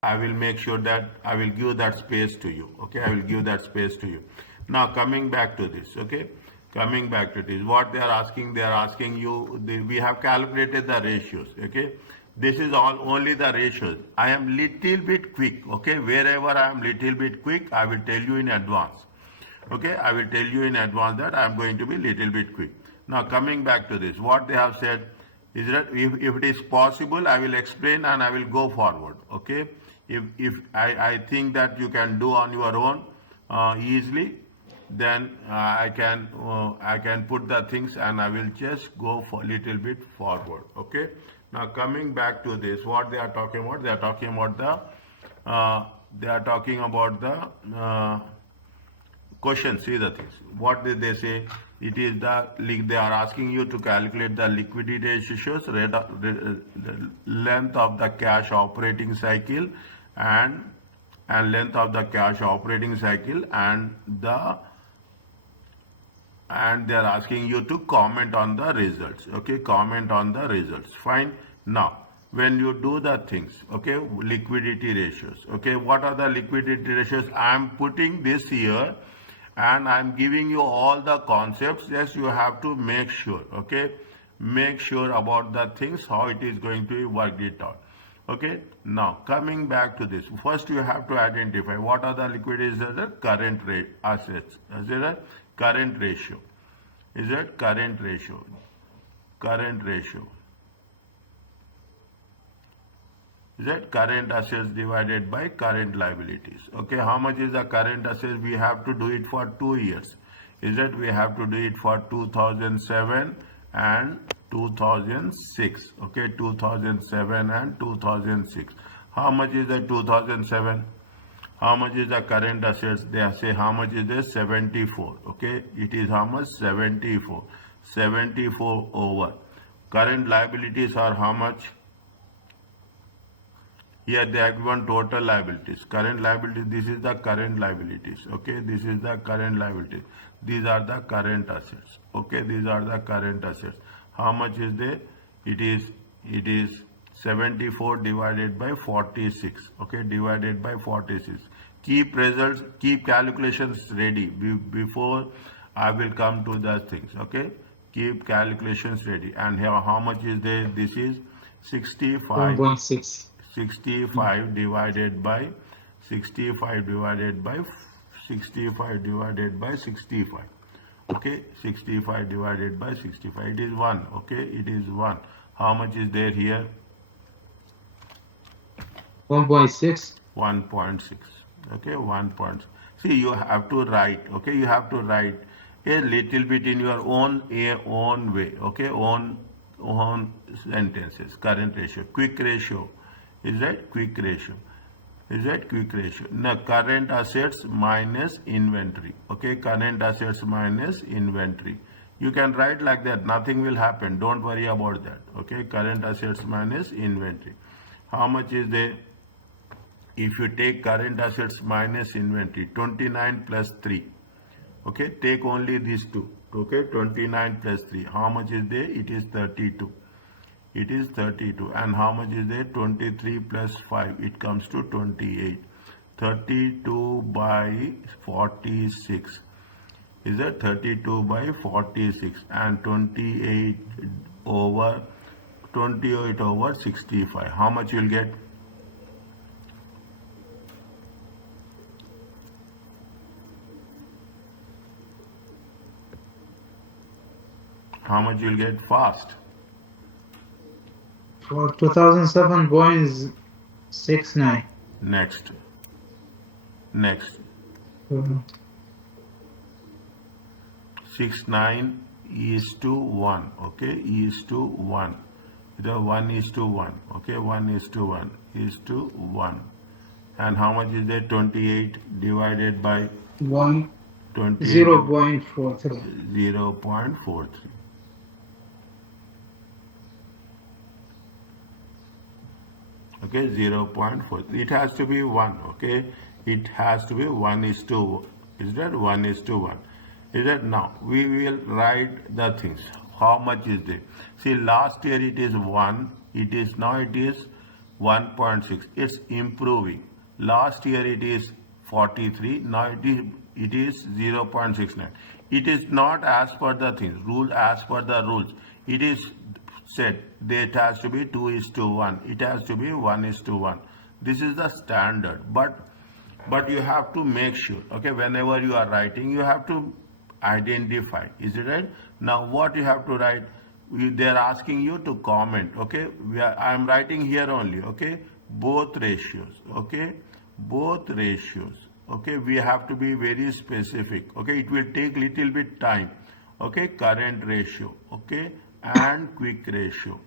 I will make sure that I will give that space to you. Okay, I will give that space to you. Now coming back to this. Okay, coming back to this, what they are asking you. We have calculated the ratios. Okay, this is all only the ratios. I am little bit quick. Okay, wherever I am little bit quick, I will tell you in advance. Okay, I will tell you in advance that I am going to be little bit quick. Now coming back to this, what they have said is that if it is possible, I will explain and I will go forward. Okay, if I think that you can do on your own easily, then I can put the things and I will just go for little bit forward. Okay, now coming back to this, what they are talking about, they are talking about the question. See the things. What did they say? It is they are asking you to calculate the liquidity ratios, length of the cash operating cycle, and length of the cash operating cycle, and they are asking you to comment on the results. Okay, comment on the results. Fine. Now when you do the things, okay, liquidity ratios. Okay, what are the liquidity ratios? I am putting this here and I'm giving you all the concepts. Yes, you have to make sure. Okay, make sure about the things, how it is going to be worked it out. Okay, now coming back to this, first you have to identify what are the liquidities as a current rate assets. Is it a current ratio? Is it current ratio? Current ratio. Is that current assets divided by current liabilities? Okay, how much is the current assets? We have to do it for 2 years. Is that we have to do it for 2007 and 2006. Okay, 2007 and 2006. How much is the 2007? How much is the current assets? They say how much is the 74. Okay, it is how much? 74. 74 over. Current liabilities are how much? Here they have given total liabilities. Current liabilities, this is the current liabilities. Okay, this is the current liabilities. These are the current assets. Okay, these are the current assets. How much is there? It is 74 divided by 46. Okay, divided by 46. Keep results, keep calculations ready before I will come to the things. Okay, keep calculations ready. And here how much is there? This is 65. 1.6. 65 divided by 65 divided by 65 divided by 65. Okay, 65 divided by 65. It is 1. Okay, it is 1. How much is there here? 1.6. 1.6. Okay, 1. See, you have to write. Okay, you have to write a little bit in your own way. Okay, own sentences. Current ratio, quick ratio. Is that quick ratio? Is that quick ratio? Now current assets minus inventory. Okay, current assets minus inventory. You can write like that. Nothing will happen. Don't worry about that. Okay, current assets minus inventory. How much is there? If you take current assets minus inventory, 29 plus 3. Okay, take only these two. Okay, 29 plus 3. How much is there? It is 32. It is 32. And how much is there? 23 plus 5. It comes to 28. 32 by 46. Is that 32 by 46? And 28 over 65. How much you will get? How much you will get fast? For 2007.69. Next. 69 is to 1. Okay, is to 1. The 1 is to 1. Okay, 1 is to 1 is to 1. And how much is there? 28 divided by 1. 0.43. 0.43. Okay, 0.4. It has to be 1. Okay, it has to be 1 is to. Is that 1 is to 1? Is that now? We will write the things. How much is there? See, last year it is 1. It is now it is 1.6. It's improving. Last year it is 43. Now it is 0.69. It is not as per the things. Rule as per the rules. It is said that it has to be 2:1. It has to be 1:1. This is the standard. But you have to make sure, okay, whenever you are writing, you have to identify. Is it right? Now what you have to write? They are asking you to comment, okay? I am writing here only, okay? Both ratios, okay? Both ratios, okay? We have to be very specific, okay? It will take little bit time, okay? Current ratio, okay? And quick ratio,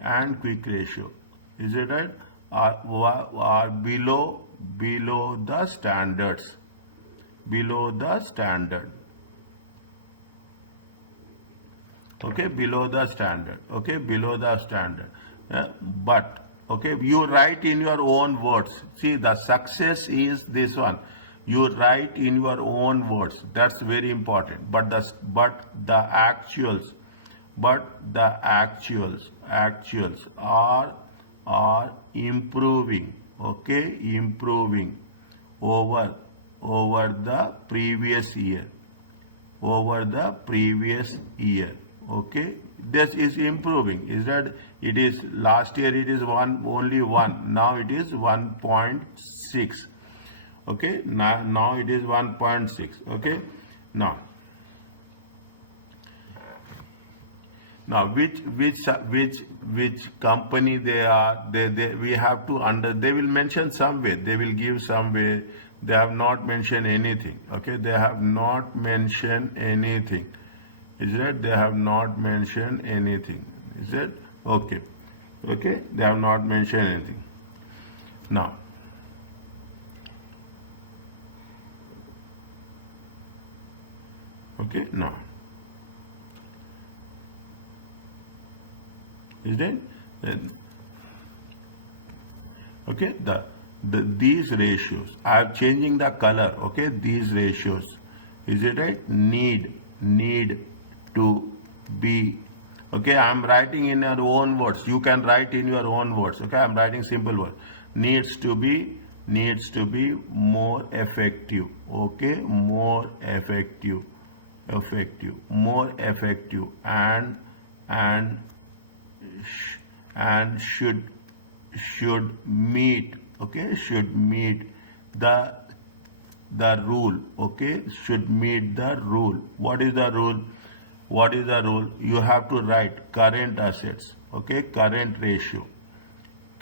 and quick ratio. Is it right? Are below the standards, below the standard. Okay, below the standard. Okay, below the standard. But okay, you write in your own words. See, the success is this one. You write in your own words. That's very important. But the actuals are improving. Okay, improving over the previous year. Over the previous year. Okay, this is improving. Is that it is last year it is only 1. Now it is 1.6. Okay, now it is 1.6. Okay, now which company they are, we have to they will mention some way, they will give some way. They have not mentioned anything. Okay, they have not mentioned anything. Is it? They have not mentioned anything. Is it? Okay. Okay, they have not mentioned anything. Now, okay, now. Is it? Okay, these ratios. I am changing the color. Okay, these ratios. Is it right? Need to be. Okay, I am writing in your own words. You can write in your own words. Okay, I am writing simple words. Needs to be more effective. Okay, more effective, more effective, and should meet. Okay, should meet the rule. Okay, should meet the rule. What is the rule? What is the rule? You have to write current assets. Okay, current ratio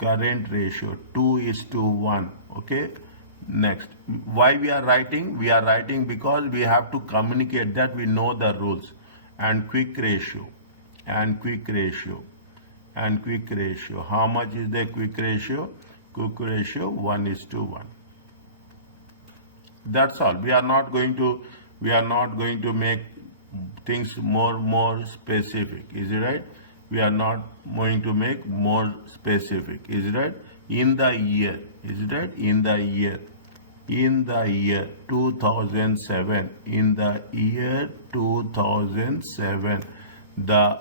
2:1. Okay, next. Why we are writing? We are writing because we have to communicate that we know the rules. And quick ratio. How much is the quick ratio? Quick ratio 1:1. That's all. We are not going to make things more specific. Is it right? We are not going to make more specific. Is it right? In the year. Is it right? In the year 2007. In the year 2007, the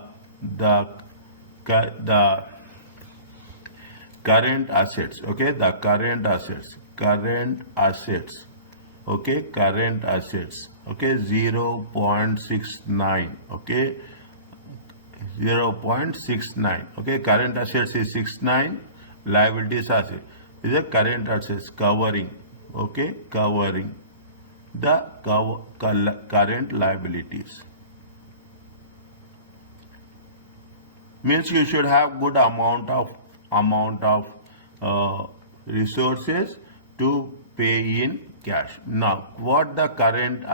current assets. Okay, the current assets. Okay, current assets. Okay, 0.69. Okay, 0.69. Okay, current assets is 69. Liabilities assets is a current assets covering. Okay, covering the current liabilities. Means you should have good amount of resources to pay in cash. Now, what the current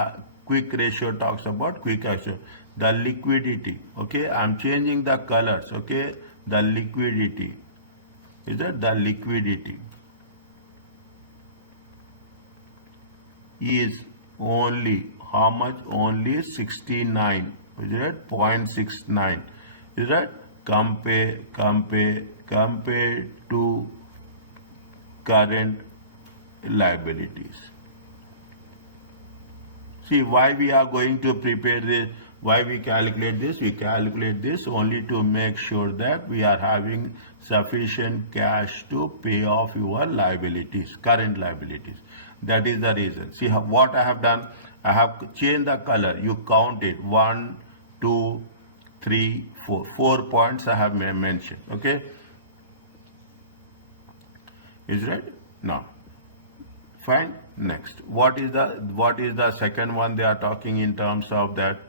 quick ratio talks about? Quick ratio, the liquidity. Okay, I'm changing the colors. Okay, the liquidity. Is that the liquidity is only how much? Only 69. Is that 0.69? Is that compare to current liabilities? See, why we are going to prepare this? Why we calculate this? We calculate this only to make sure that we are having sufficient cash to pay off your liabilities, current liabilities. That is the reason. See what I have done? I have changed the color. You count it. 1, 2, 3, 4. 4 points I have mentioned. Okay? Is right? Now, fine. Next, what is the second one they are talking in terms of that?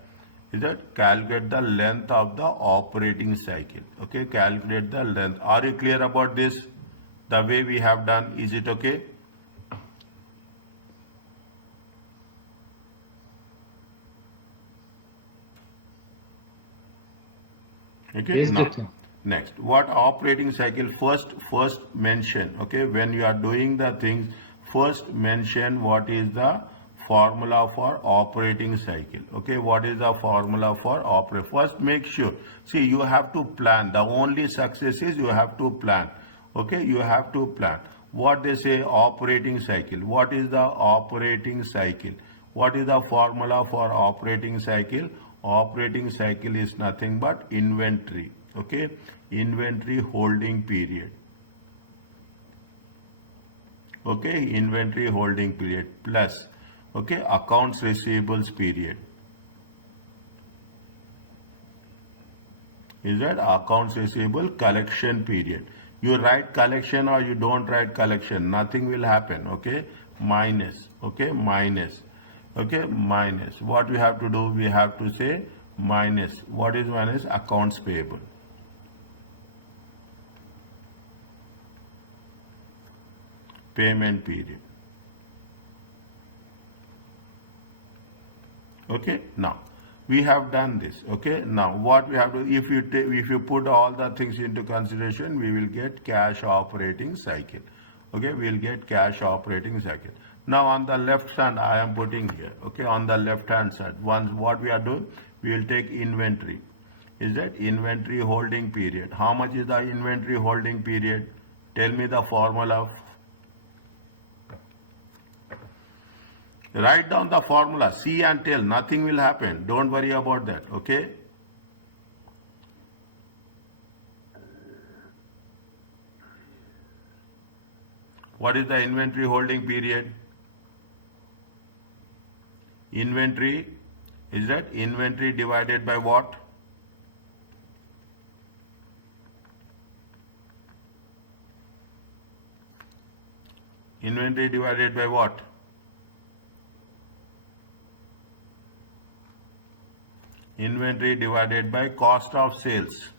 Is that calculate the length of the operating cycle. Okay, calculate the length. Are you clear about this? The way we have done, is it okay? Okay, Yes, now doctor. next, what operating cycle first mention? Okay, when you are doing the things, first mention what is the formula for operating cycle. Okay, what is the formula for operate? First, make sure. See, you have to plan. The only success is you have to plan. Okay, you have to plan. What they say operating cycle. What is the operating cycle? What is the formula for operating cycle? Operating cycle is nothing but inventory. Okay, inventory holding period. Okay, inventory holding period plus, okay, accounts receivables period. Is that accounts receivable collection period? You write collection or you don't write collection, nothing will happen. Okay, minus. Okay, minus. Okay, minus. What we have to do? We have to say minus. What is minus? Accounts payable. Payment period. Okay, now we have done this. Okay, now what we have to, if you put all the things into consideration, we will get cash operating cycle. Okay, we will get cash operating cycle. Now on the left hand I am putting here. Okay, on the left hand side, once what we are doing, we will take inventory. Is that inventory holding period? How much is the inventory holding period? Tell me the formula. Write down the formula, see and tell, nothing will happen. Don't worry about that, okay? What is the inventory holding period? Inventory, is that inventory divided by what? Inventory divided by what? Inventory divided by cost of sales.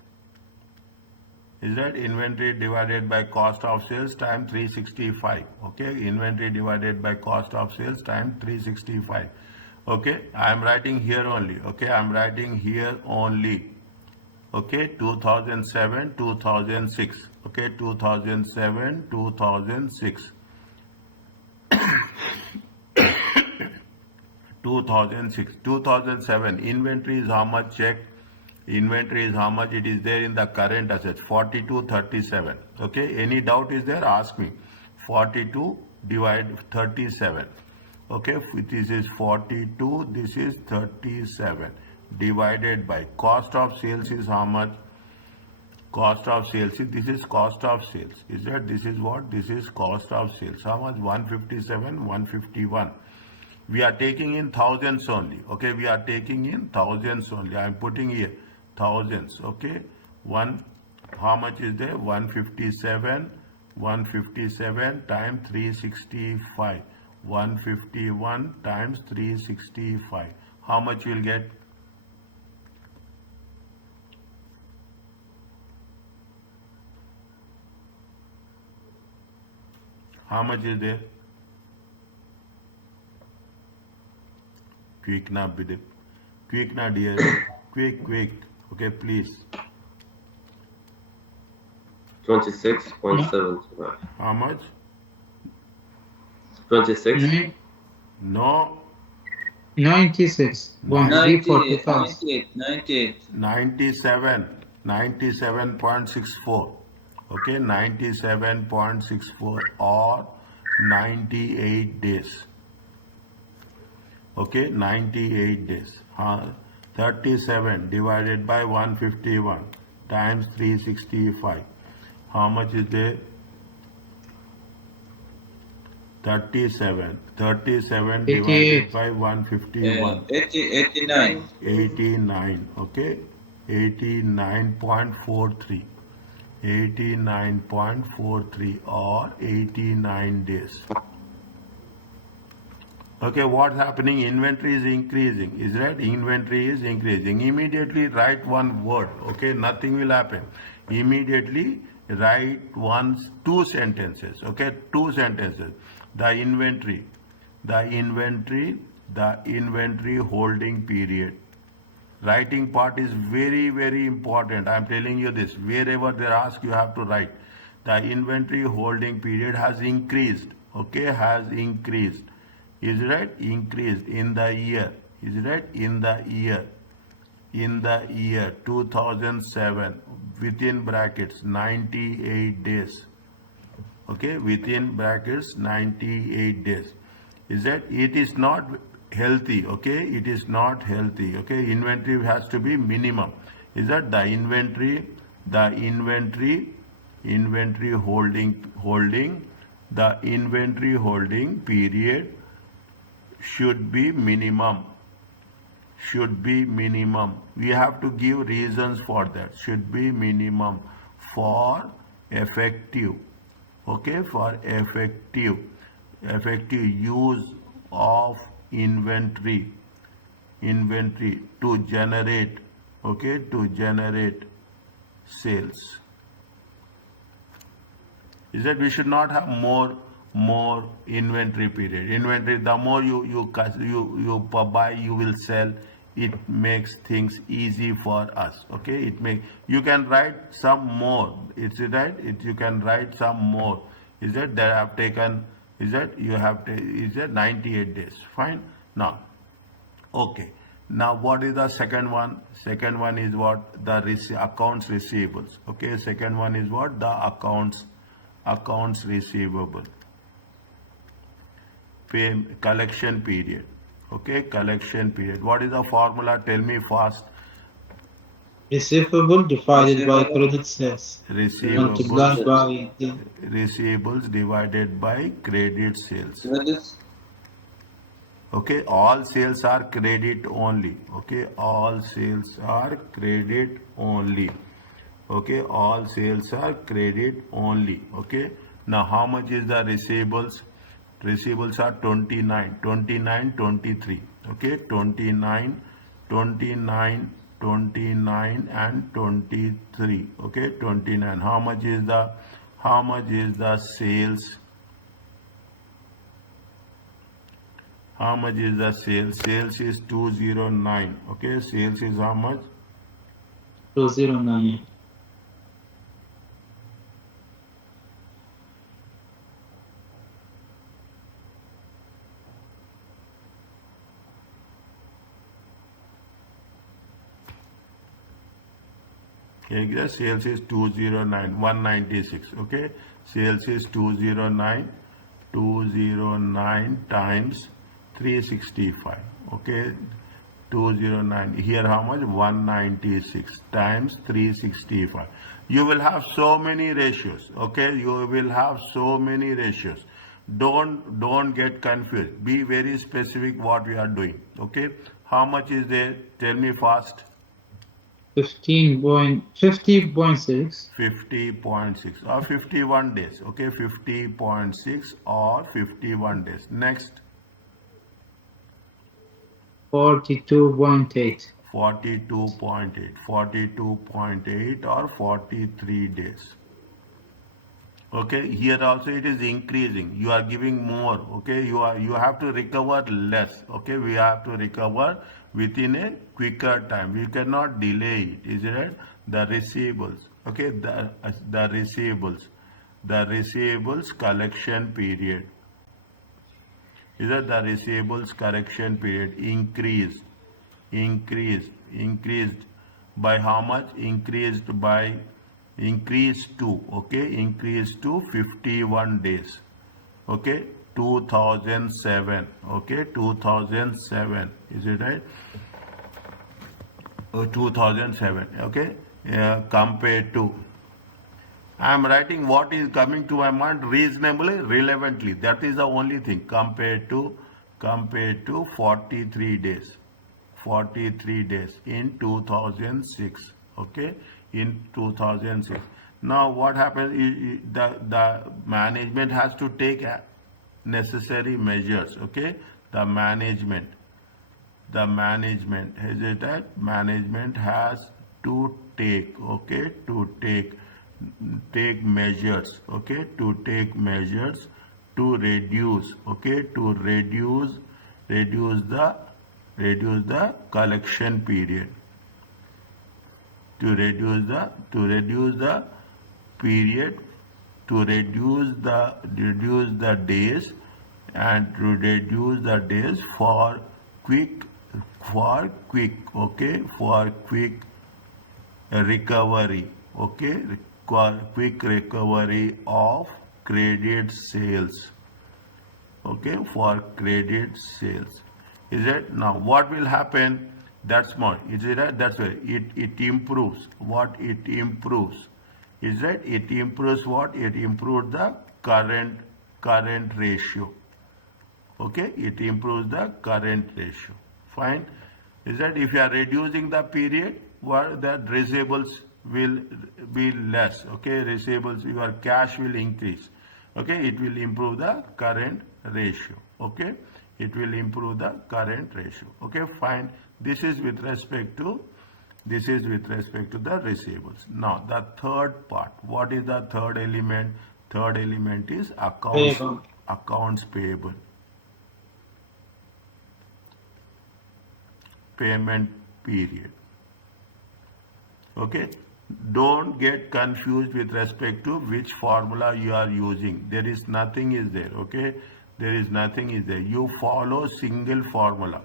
Is that inventory divided by cost of sales times 365. Okay, inventory divided by cost of sales times 365. Okay, I am writing here only. Okay, I am writing here only. Okay, 2007, 2006. Okay, 2007, 2006. 2006, 2007, inventory is how much? Check. Inventory is how much? It is there in the current assets, 4237. Okay, any doubt is there? Ask me. 42 divide 37. Okay, this is 42, this is 37. Divided by cost of sales is how much? Cost of sales, this is cost of sales. Is that this is what? This is cost of sales. How much? 157, 151. We are taking in thousands only. Okay, we are taking in thousands only. I am putting here thousands. Okay, how much is there? 157 times 365. 151 times 365. How much you will get? How much is there? Quick now, Bidip. Quick now, dear. Quick. Okay, please. 26.7. How much? 26. No. 96. 345. 97.64. Okay, 97.64 or 98 days. Okay, 98 days. 37 divided by 151 times 365. How much is there? 37 divided 88. by 151. 89. 89, okay? 89.43. 89.43 or 89 days. Okay, what's happening? Inventory is increasing, is right? Inventory is increasing. Immediately write one word, okay? Nothing will happen. Immediately write two sentences, okay? Two sentences. The inventory holding period. Writing part is very, very important. I'm telling you this. Wherever they ask, you have to write. The inventory holding period has increased, okay? Has increased. Is right? Increased in the year. Is right? In the year. In the year 2007, within brackets 98 days. Okay, within brackets 98 days. Is that it is not healthy? Okay, it is not healthy. Okay, inventory has to be minimum. Is that the inventory holding period should be minimum. We have to give reasons for that. Should be minimum for effective. Okay, for effective use of inventory to generate, okay, to generate sales. Is that we should not have more inventory period. Inventory, the more you buy, you will sell. It makes things easy for us. Okay, you can write some more. It's right. You can write some more. Is that they have taken? Is that you have? Is that 98 days? Fine. Now, okay. Now, what is the second one? Second one is what? The accounts receivables. Okay. Second one is what? The accounts receivable. Collection period. Okay, collection period. What is the formula? Tell me fast. Receivable divided by credit sales. Multiplied by the Receivables divided by credit sales. Credits. Okay, all sales are credit only. Okay, all sales are credit only. Okay, all sales are credit only. Okay, now how much is the receivables? Receivables are 29, 23. Okay, 29 and 23. Okay, 29. How much is the sales? How much is the sales? Sales is 209. Okay, sales is how much? 209. Okay, the sales is 209, 196. Okay, sales is 209 times 365. Okay, 209. Here how much? 196 times 365. You will have so many ratios. Okay, you will have so many ratios. Don't get confused. Be very specific what we are doing. Okay, how much is there? Tell me fast. 50.6. 50.6 or 51 days. Okay, 50.6 or 51 days. Next. 42.8. 42.8 or 43 days. Okay, here also it is increasing. You are giving more. Okay, you have to recover less. Okay, we have to recover within a quicker time. We cannot delay it. Is it right? The receivables. Okay, the receivables collection period. Is that the receivables collection period increased by how much? Increased to, okay, increased to 51 days. Okay, 2007. Okay, 2007. Is it right? 2007, okay, compared to, I am writing what is coming to my mind reasonably, relevantly. That is the only thing. Compared to 43 days. 43 days in 2006. Okay, in 2006. Now what happens is the management has to take necessary measures. Okay, the management is it that management has to take, okay, to take measures, okay, to take measures to reduce, okay, to reduce the collection period, to reduce the period, to reduce the days, and to reduce the days for quick, okay, for quick recovery, okay, quick recovery of credit sales, okay, for credit sales. Is it? Now what will happen? That's more. Is it right? That's why it improves. What it improves? Is that it improves what? It improves the current ratio. Okay, it improves the current ratio. Fine. Is that if you are reducing the period, what the receivables will be less. Okay, receivables, your cash will increase. Okay, it will improve the current ratio. Okay, it will improve the current ratio. Okay, fine. This is with respect to the receivables. Now the third part. What is the third element? Third element is accounts payable. Payment period. Okay, don't get confused with respect to which formula you are using. There is nothing is there. Okay, there is nothing is there. You follow single formula.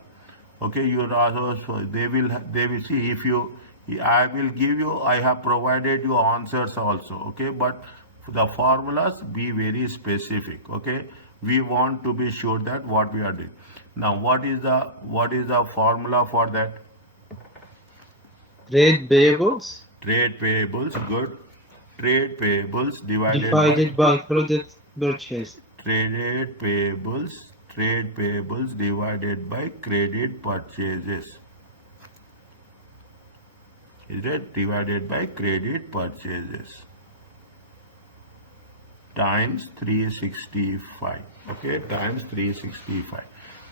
Okay, you also they will see if you, I will give you, I have provided you answers also. Okay, but the formulas be very specific. Okay, we want to be sure that what we are doing. Now what is the formula for that? Trade payables. Trade payables, good. Trade payables divided by credit purchase. Trade payables divided by credit purchases. Is it? Divided by credit purchases. Times 365. Okay, times 365.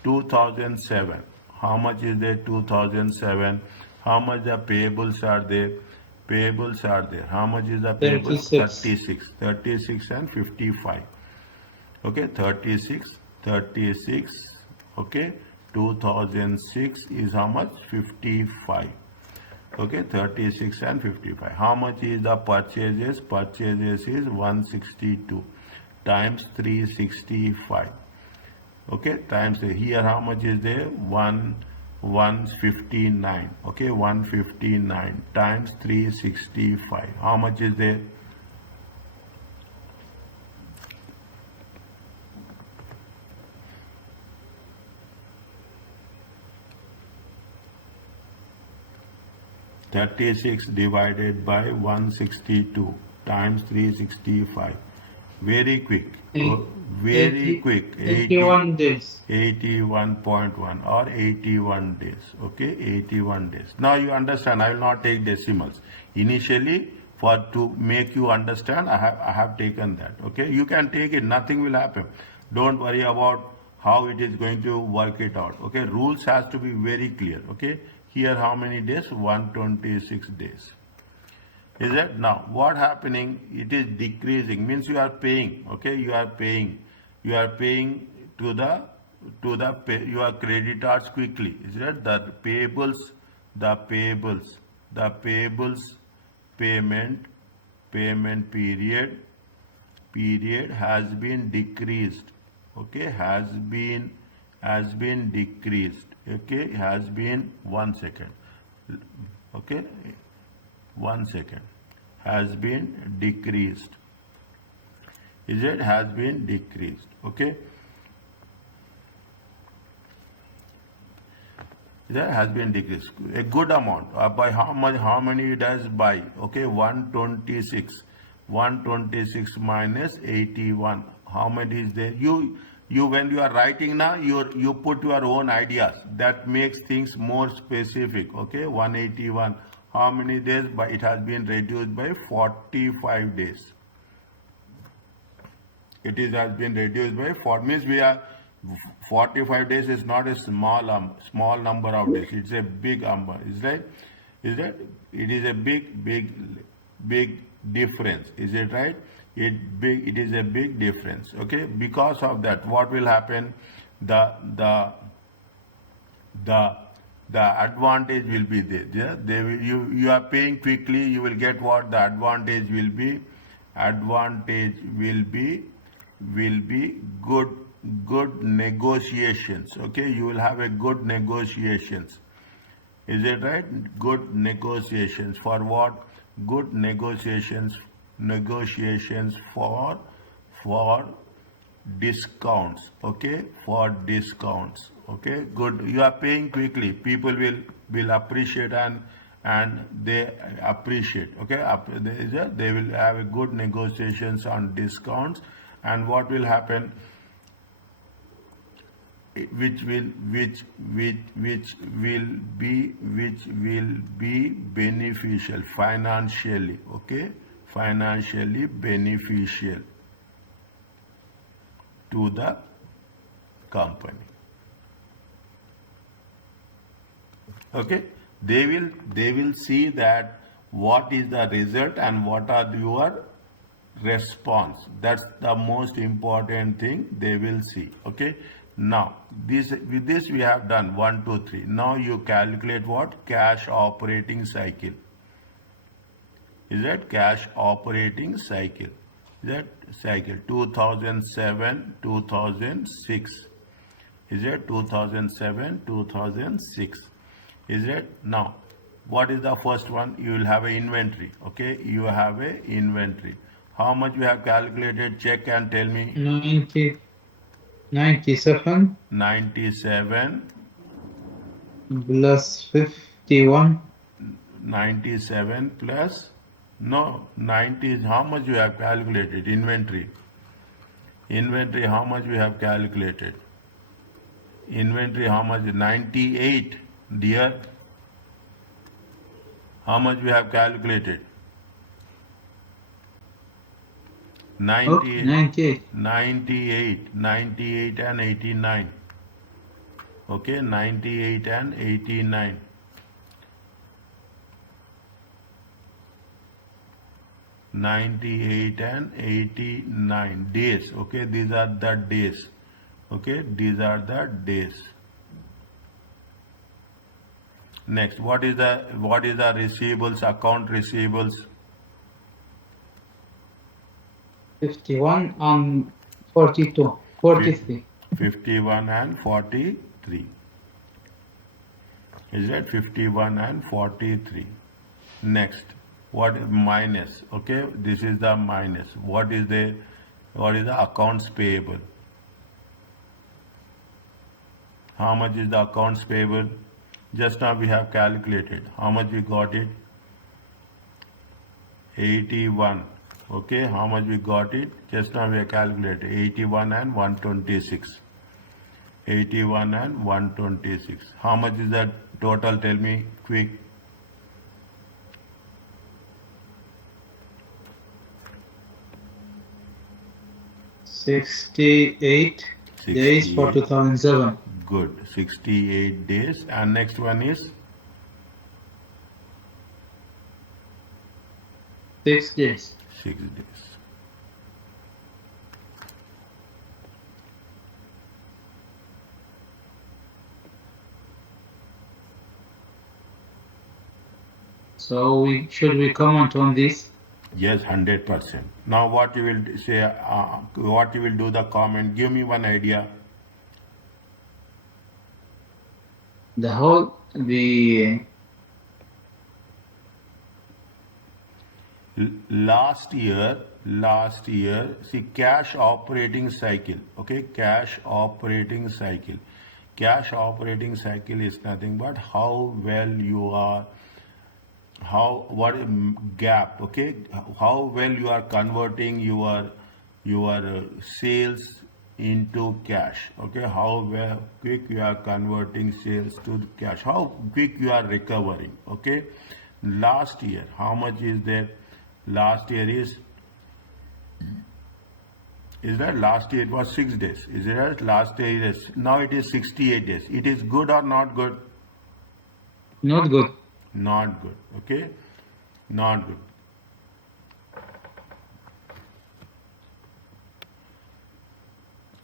2007. How much is there? 2007. How much the payables are there? Payables are there. How much is the payables? 36. 36 and 55. Okay, 36. Okay, 2006 is how much? 55. Okay, 36 and 55. How much is the purchases? Purchases is 162 times 365. Okay, times here how much is there? 159. Okay, 159 times 365. How much is there? $36 divided by 162 times 365. Very quick. Very quick. 81 days. 81.1 or 81 days. Okay, 81 days. Now you understand. I will not take decimals. Initially, to make you understand, I have taken that. Okay, you can take it. Nothing will happen. Don't worry about how it is going to work it out. Okay, rules has to be very clear. Okay, here how many days? 126 days. Is it? Now what happening? It is decreasing, means you are paying. Okay, you are paying to your creditors quickly. Is it? The payables payment period has been decreased. Okay, has been decreased. Okay, has been 1 second. Okay, 1 second. Has been decreased. Is it? Has been decreased. Okay. That has been decreased a good amount. By how much? How many it does by? Okay, 126. 126 minus 81. How many is there? You when you are writing now, you put your own ideas. That makes things more specific. Okay, 181. How many days? By it has been reduced by 45 days. It is has been reduced by 4, means we are 45 days is not a small number of days. It's a big number. Is that it is a big difference. Is it right? It is a big difference. Okay, because of that, what will happen? The advantage will be there. Yeah? You are paying quickly, you will get what the advantage will be. Advantage will be good negotiations. Okay, you will have a good negotiations. Is it right? Good negotiations for what? Good negotiations for discounts. Okay, for discounts. Okay, good. You are paying quickly, people will appreciate and they appreciate. Okay, they will have a good negotiations on discounts. And what will happen? Which will be beneficial financially. Okay, financially beneficial to the company. Okay, they will see that what is the result and what are your response. That's the most important thing they will see. Okay, now with this we have done 1 2 3. Now you calculate what? Cash operating cycle. Is that cash operating cycle? Is that cycle 2007 2006? Is it 2007 2006? Is it? Now what is the first one? You will have an inventory. Okay, you have a inventory. How much you have calculated? Check and tell me. 97 plus 51. 97 plus, no, 90 is how much you have calculated? Inventory. Inventory, how much we have calculated? Inventory, how much? 98, dear. How much we have calculated? 98 and 89. Okay, 98 and 89. 98 and 89 days. Okay, these are the days. Okay, these are the days. Next, what is the receivables, account receivables? 51 and 42, 43. 51 and 43. Is that 51 and 43? Next, what is minus? Okay, this is the minus. What is the accounts payable? How much is the accounts payable? Just now we have calculated. How much we got it? 81. Okay, how much we got it? Just now we have calculated 81 and 126. 81 and 126. How much is that total? Tell me quick. $68 days for 2007. Good, 68 days. And next one is 6 days. 6 days. So should we comment on this? Yes, 100%. Now what you will say, what you will do the comment, give me one idea. Last year, see, cash operating cycle. Okay, cash operating cycle. cash operating cycle is nothing but how well you are, what gap, okay, how well you are converting your sales into cash, okay, how well quick you are converting sales to cash, how quick you are recovering, okay. Last year, how much is there? Last year is that last year it was 6 days, is it right? Last year is, now it is 68 days. It is good or not good? Not good. Not good, okay, not good.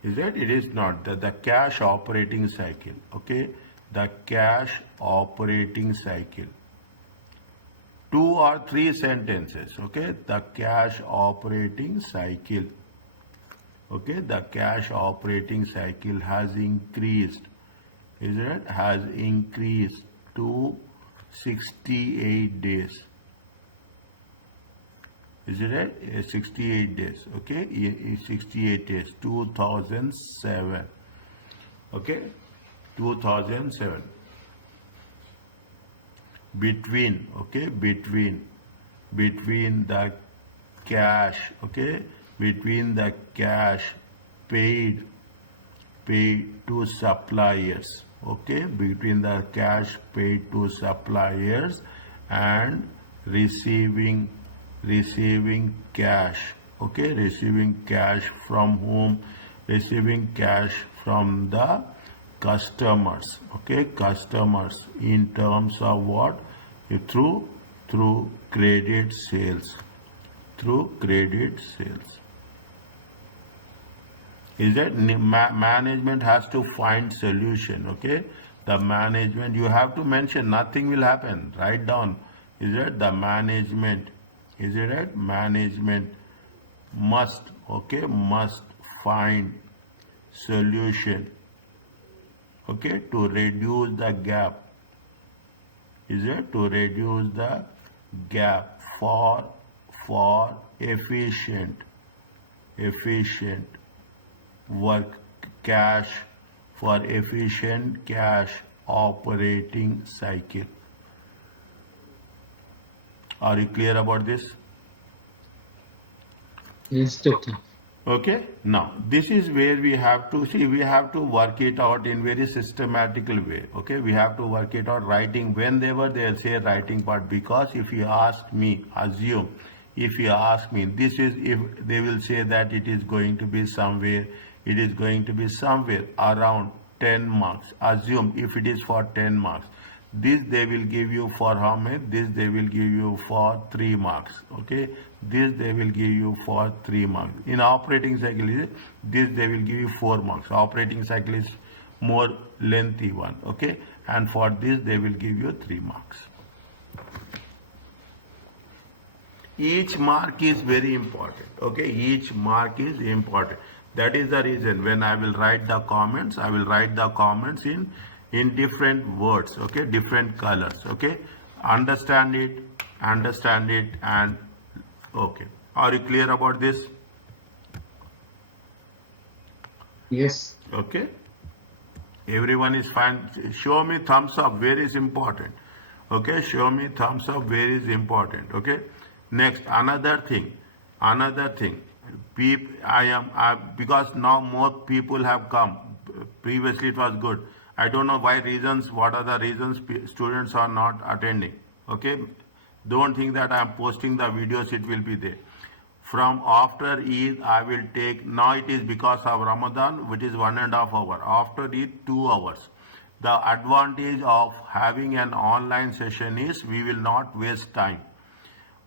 Is that? It is not. The cash operating cycle, okay, the cash operating cycle. 2 or 3 sentences, okay, the cash operating cycle, okay, the cash operating cycle has increased, is it? Has increased to 68 days. Is it right? 68 days, okay, 68 days, 2007, okay, 2007. Between, okay, between the cash, okay, between the cash paid to suppliers, okay, between the cash paid to suppliers and receiving cash, okay, receiving cash from whom? Receiving cash from the customers, okay, customers, in terms of what? Through credit sales, through credit sales. Is that management has to find solution, okay, the management, you have to mention, nothing will happen, write down, is that the management, is it right? Management must, okay, must find solution, okay, to reduce the gap, is it? To reduce the gap for efficient work cash, for efficient cash operating cycle. Are you clear about this? Yes, doctor. Okay, now this is where we have to see, we have to work it out in very systematical way, okay, we have to work it out writing, whenever they'll say writing part, because if you ask me, assume, if you ask me, this is, if they will say that it is going to be somewhere, it is going to be somewhere around 10 marks, assume if it is for 10 marks, this they will give you for how many? This they will give you for 3 marks, okay, this they will give you for 3 marks. In operating cycle, this they will give you 4 marks. Operating cycle is more lengthy one, okay, and for this they will give you 3 marks. Each mark is very important, okay, each mark is important. That is the reason when I will write the comments, I will write the comments in different words, okay, different colors, okay, understand it, and okay. Are you clear about this? Yes. Okay, everyone is fine. Show me thumbs up, where is important, okay, show me thumbs up, where is important, okay. Next, another thing, because now more people have come, previously it was good, I don't know why reasons, what are the reasons students are not attending, okay. Don't think that I am posting the videos, it will be there. From after Eid, I will take, now it is because of Ramadan, which is 1.5 hours. After Eid, 2 hours. The advantage of having an online session is we will not waste time.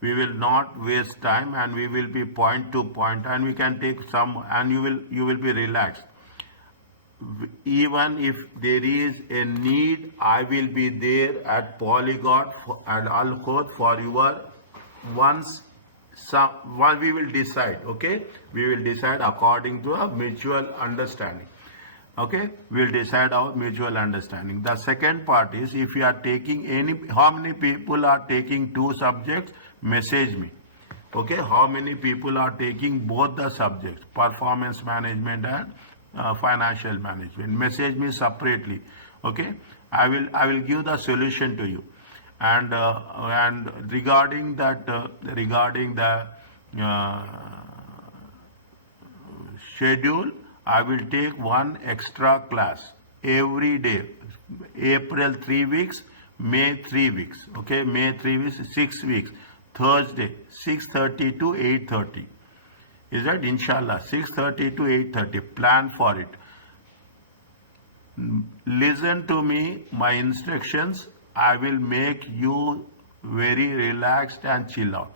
We will not waste time, and we will be point to point, and we can take some, and you will be relaxed. Even if there is a need, I will be there at Polyglot at Al-Khod for your once. We will decide, okay, we will decide according to a mutual understanding, okay, we will decide our mutual understanding. The second part is, if you are taking how many people are taking 2 subjects, message me, okay, how many people are taking both the subjects, performance management and financial management. Message me separately. Okay, I will give the solution to you. And regarding that, regarding the uh, schedule, I will take one extra class every day. April 3 weeks, May 3 weeks. Okay, May 3 weeks, 6 weeks. Thursday 6:30 to 8:30. Is that inshallah 6:30 to 8:30? Plan for it. Listen to me, my instructions. I will make you very relaxed and chill out.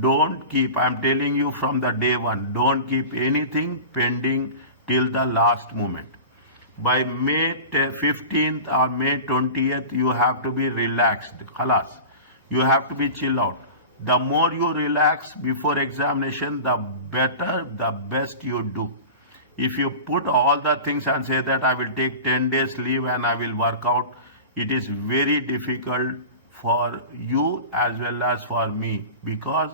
Don't keep, I'm telling you from the day one, don't keep anything pending till the last moment. By May 15th or May 20th, you have to be relaxed. Khalas. You have to be chill out. The more you relax before examination, the better, the best you do. If you put all the things and say that I will take 10 days leave and I will work out, it is very difficult for you as well as for me, because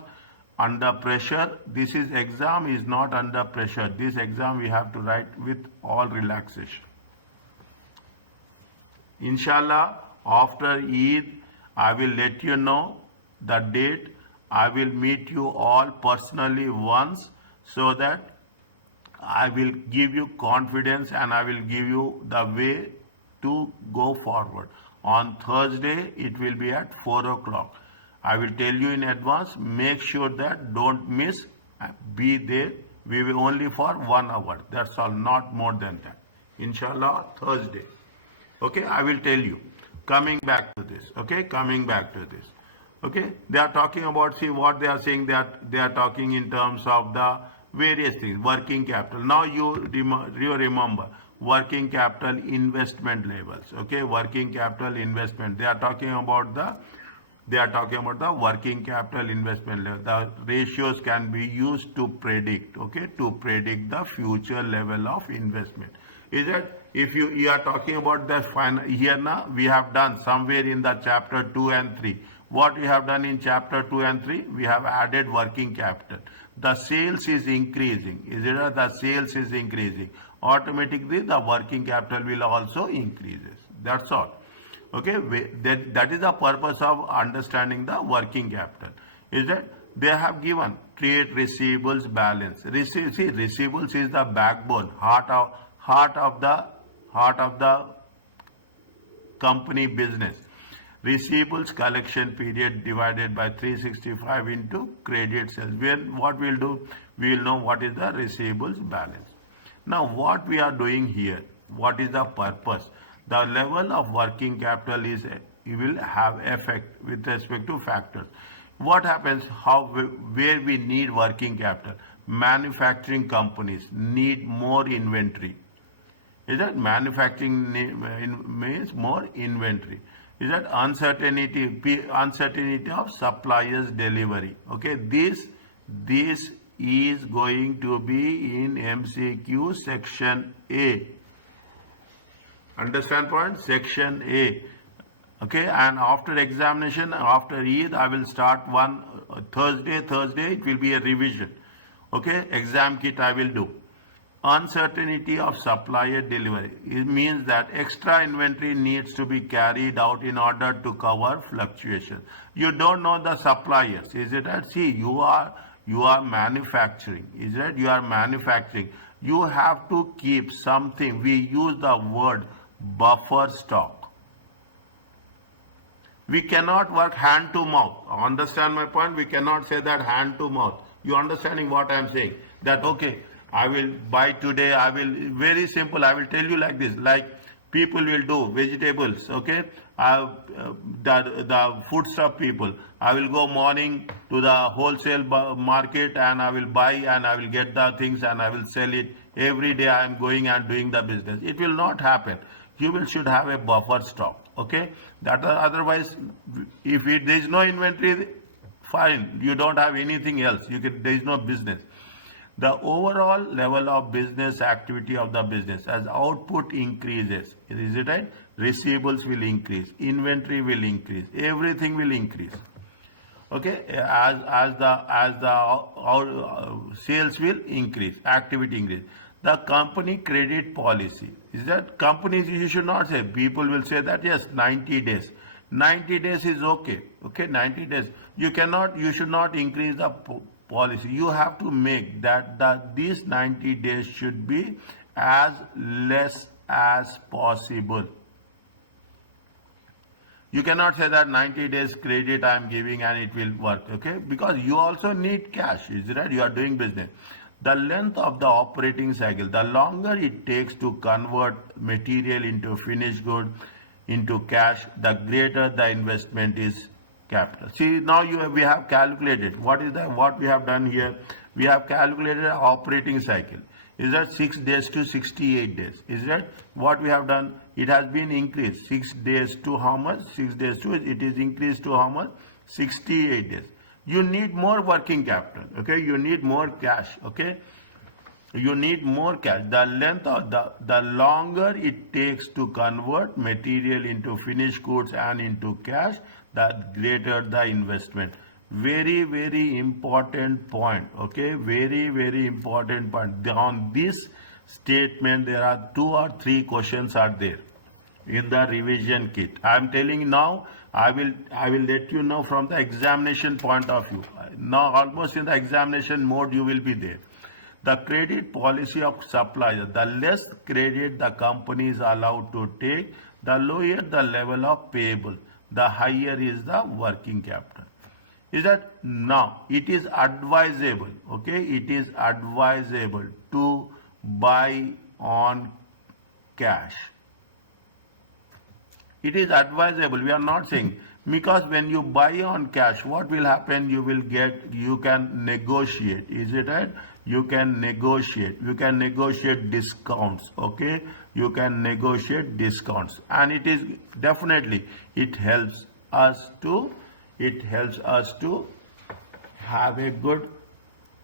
under pressure, this is exam is not under pressure. This exam we have to write with all relaxation. Inshallah, after Eid, I will let you know the date. I will meet you all personally once, so that I will give you confidence and I will give you the way to go forward. On Thursday, it will be at 4 o'clock. I will tell you in advance, make sure that don't miss, be there. We will only for 1 hour. That's all, not more than that. Inshallah, Thursday. Okay, I will tell you. Coming back to this. Okay, coming back to this. Okay, they are talking about, see what they are saying, that they are talking in terms of the various things, working capital. Now you remember working capital investment levels. Okay, working capital investment. They are talking about the working capital investment level. The ratios can be used to predict, okay, to predict the future level of investment. Is that if you are talking about the final, here now we have done somewhere in the chapter 2 and 3. What we have done in chapter 2 and 3? We have added working capital. The sales is increasing. Is it that the sales is increasing? Automatically the working capital will also increases. That's all. Okay, that is the purpose of understanding the working capital. Is that they have given trade receivables balance. See, receivables is the backbone, heart of the company business. Receivables collection period divided by 365 into credit sales. What we'll do, we'll know what is the receivables balance. Now what we are doing here, what is the purpose? The level of working capital is, you will have effect with respect to factors. What happens, where we need working capital? Manufacturing companies need more inventory. Is that manufacturing means more inventory? Is that uncertainty of suppliers delivery? Okay, this is going to be in MCQ section A. Understand point? Section A. Okay, and after examination, after Eid, I will start one Thursday it will be a revision. Okay, exam kit I will do. Uncertainty of supplier delivery. It means that extra inventory needs to be carried out in order to cover fluctuation. You don't know the suppliers. Is it that? See, you are manufacturing. Is it? You are manufacturing. You have to keep something. We use the word buffer stock. We cannot work hand to mouth. Understand my point? We cannot say that hand to mouth. You understanding what I am saying? That okay, I will buy today, I will, very simple, I will tell you like this, like people will do vegetables, okay, the foodstuff people, I will go morning to the wholesale market and I will buy and I will get the things and I will sell it. Every day I am going and doing the business. It will not happen. You should have a buffer stock, okay, that otherwise if there is no inventory, fine, you don't have anything else, there is no business. The overall level of business activity of the business, as output increases, is it right? Receivables will increase, inventory will increase, everything will increase. Okay, as the sales will increase, activity increase. the company credit policy. Is that companies, you should not say, people will say that yes, 90 days. 90 days is okay. Okay, 90 days. You should not increase the policy. You have to make that these 90 days should be as less as possible. You cannot say that 90 days credit I am giving and it will work, okay? Because you also need cash, is it right? You are doing business. The length of the operating cycle, the longer it takes to convert material into finished good, into cash, the greater the investment is capital. See, now we have calculated. What we have done here? We have calculated operating cycle. Is that 6 days to 68 days? Is that what we have done? It has been increased. 6 days to how much? 6 days to, it is increased to how much? 68 days. You need more working capital, okay? You need more cash, okay? You need more cash. The length of the longer it takes to convert material into finished goods and into cash, the greater the investment. Very, very important point, okay? Very, very important point. On this statement, there are 2 or 3 questions are there in the revision kit. I am telling you now, I will let you know from the examination point of view. Now almost in the examination mode you will be there. The credit policy of supplier, the less credit the company is allowed to take, the lower the level of payable, the higher is the working capital. Is that now it is advisable, okay? It is advisable to buy on cash. It is advisable. We are not saying, because when you buy on cash, what will happen? You can negotiate. Is it right? You can negotiate. You can negotiate discounts. Okay? You can negotiate discounts. And it is definitely, it helps us to have a good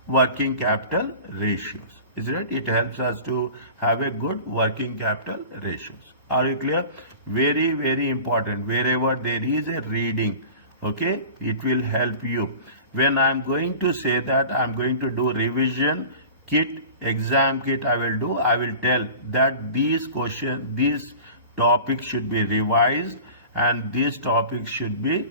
working capital ratios. Is it right? It helps us to have a good working capital ratios. Are you clear? Very, very important. Wherever there is a reading, okay, it will help you. When I am going to say that I am going to do revision kit, exam kit, I will tell that these topics should be revised and these topics should be,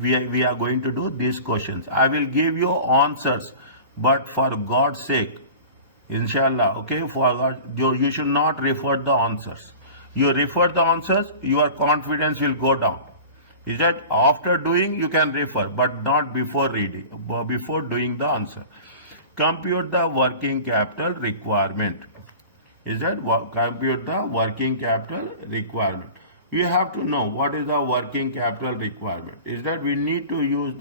we are going to do these questions. I will give you answers, but for God's sake, inshallah, okay, for God, you should not refer the answers. You refer the answers, your confidence will go down. Is that after doing you can refer, but not before reading, before doing the answer. Compute the working capital requirement. Is that compute the working capital requirement? You have to know what is the working capital requirement. Is that we need to use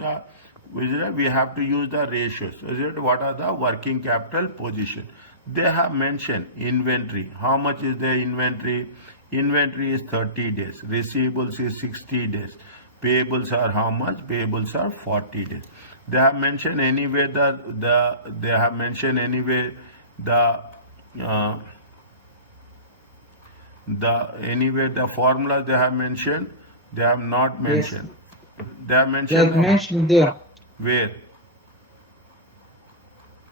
we have to use the ratios. Is it what are the working capital position? They have mentioned inventory. How much is the inventory? Inventory is 30 days. Receivables is 60 days. Payables are how much? Payables are 40 days. They have mentioned anyway the formulas they have mentioned. They have not mentioned. Yes. They have mentioned. They have mentioned there. Where?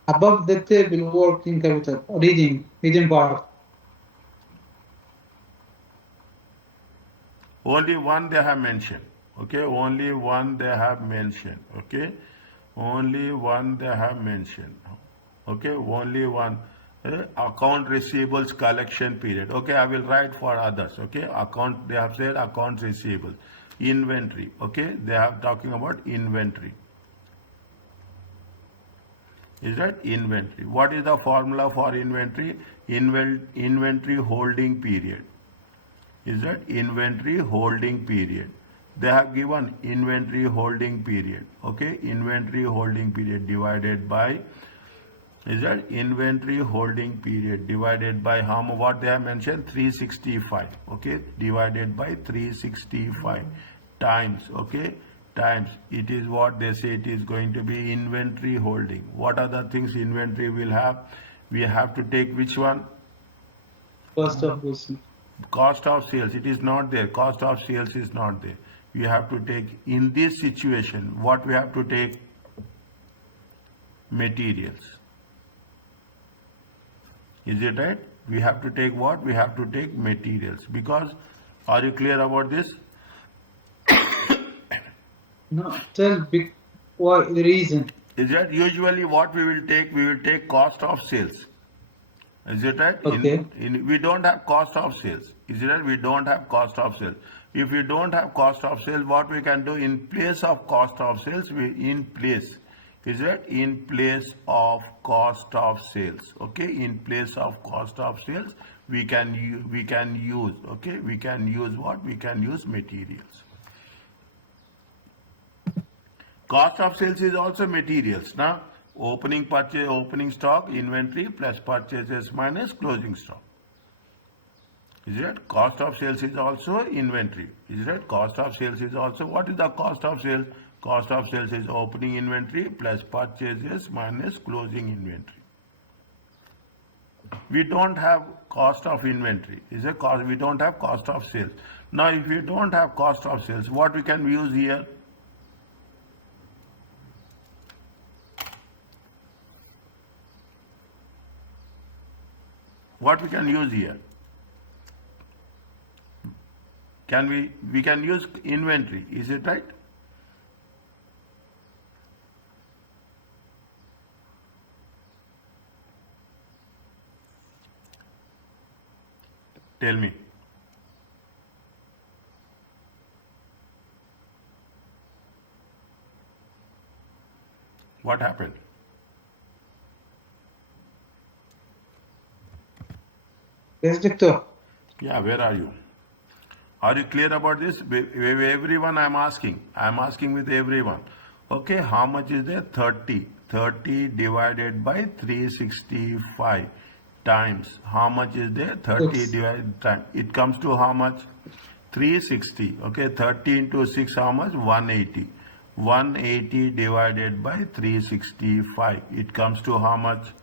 Above the table, working capital, reading part. Only one they have mentioned. Okay, only one they have mentioned. Okay, only one they have mentioned. Okay, only one. Account receivables collection period. Okay, I will write for others. Okay, account, they have said account receivables. Inventory. Okay, they have talking about inventory. Is that inventory? What is the formula for inventory? Inventory holding period. Is that inventory holding period? They have given inventory holding period. Okay, inventory holding period divided by, is that inventory holding period divided by how much? What they have mentioned? 365. Okay, divided by 365 times. Okay, times. It is what they say it is going to be inventory holding. What are the things inventory will have? We have to take which one? Cost of goods. Cost of sales. It is not there. Cost of sales is not there. We have to take, in this situation, what we have to take? Materials. Is it right? We have to take what? We have to take materials. Because, are you clear about this? No, tell why the reason. Is that usually what we will take? We will take cost of sales. Is it right? Okay. We don't have cost of sales. Is it right? We don't have cost of sales. If we don't have cost of sales, what we can do in place of cost of sales, is it? In place of cost of sales. Okay, in place of cost of sales, we can use. Okay, we can use what? We can use materials. Cost of sales is also materials. Now, opening stock, inventory plus purchases minus closing stock. Is it? Cost of sales is also inventory. Is it? Cost of sales is also, what is the cost of sales? Cost of sales is opening inventory plus purchases minus closing inventory. We don't have cost of inventory. Is a cost. We don't have cost of sales. Now, if we don't have cost of sales, what we can use here? What we can use here? We can use inventory, is it right? Tell me. What happened? Yes, doctor. Yeah, where are you? Are you clear about this? Everyone I'm asking with everyone. Okay, how much is there? 30. 30 divided by 365 times. How much is there? 30 divided times. It comes to how much? 360. Okay, 30 into 6 how much? 180. 180 divided by 365. It comes to how much?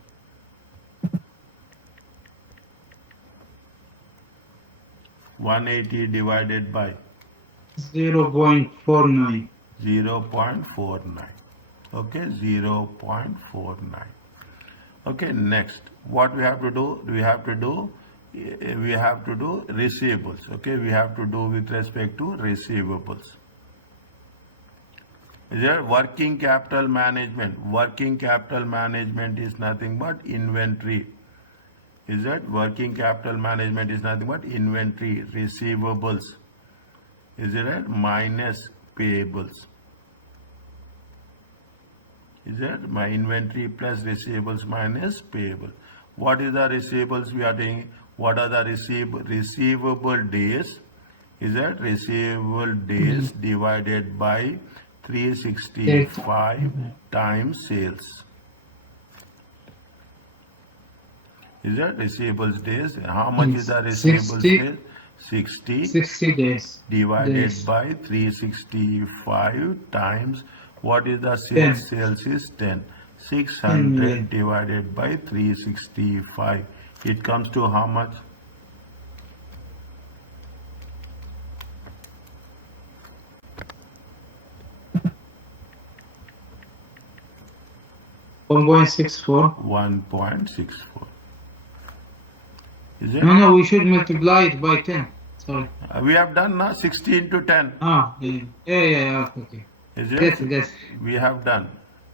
180 divided by 0.49. 0.49. Okay, 0.49. Okay, next, what we have to do? We have to do receivables. Okay, we have to do with respect to receivables. Is there working capital management? Working capital management is nothing but inventory. Is that working capital management is nothing but inventory, receivables. Is it right? Minus payables. Is that my inventory plus receivables minus payable? What is the receivables we are doing? What are the receivable days? Is that receivable days divided by 365 times sales? Is that receivables days? How much is the receivables days? 60 days. Divided by 365 times, what is the sales? 10. Sales is 10. 600 divided by 365. It comes to how much? $1.64. 1.64. Is it? No, we should multiply it by 10. Sorry. We have done now 60 into 10. Yeah. Okay. Is it? Yes. We have done.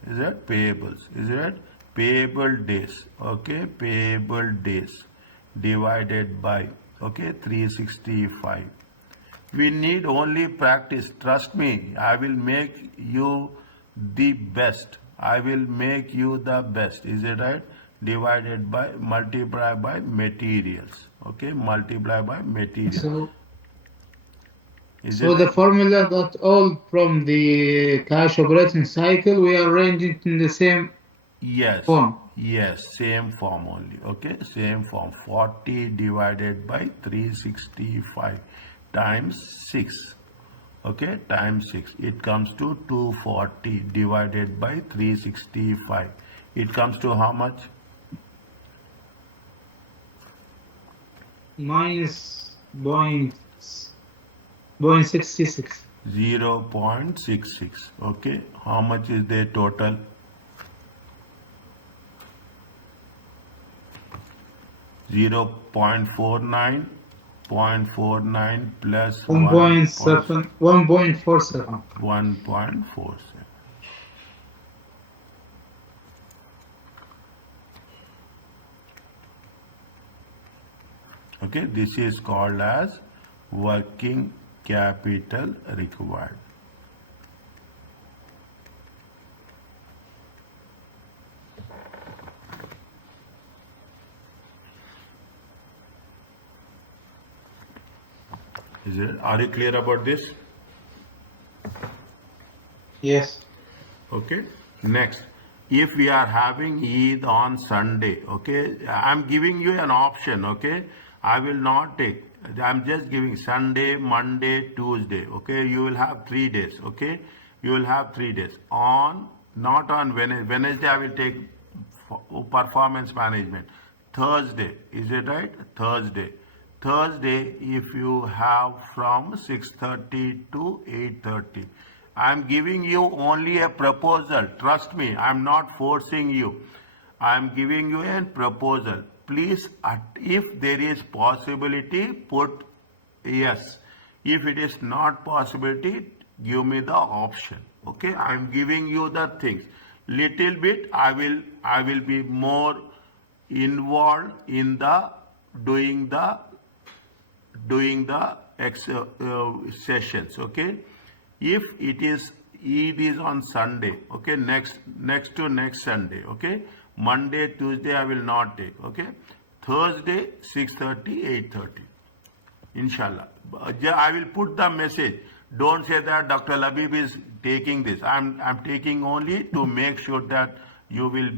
Is it? Payables. Is it? Payable days. Okay, payable days divided by, okay, 365. We need only practice. Trust me, I will make you the best. I will make you the best. Is it right? Divided by, multiply by materials. Okay, multiply by materials. So the formula that all from the cash operating cycle, we arrange it in the same form. Yes, same form only. Okay, same form. 40 divided by 365 times 6. Okay, times 6. It comes to 240 divided by 365. It comes to how much? Minus 0.66. 0.66. Okay, how much is the total? 0.49 0.49 plus 1.7, 1.47. 1.47. Okay, this is called as working capital required. Are you clear about this? Yes. Okay. Next, if we are having Eid on Sunday, okay, I'm giving you an option, okay. I will not take. I'm just giving Sunday, Monday, Tuesday. Okay, you will have 3 days. Okay, you will have 3 days. Not on Wednesday. Wednesday I will take performance management. Thursday, is it right? Thursday. Thursday, if you have from 6:30 to 8:30. I'm giving you only a proposal. Trust me, I'm not forcing you. I'm giving you a proposal. Please, if there is possibility, put yes. If it is not possibility, give me the option. Okay, I'm giving you the things. Little bit, I will be more involved in the doing the sessions. Okay, if it is Eid is on Sunday, okay, next to next Sunday, okay, Monday, Tuesday I will not take. Okay, Thursday 6:30, 8:30, inshallah. I will put the message. Don't say that Dr. Labib is taking this. I'm taking only to make sure that you will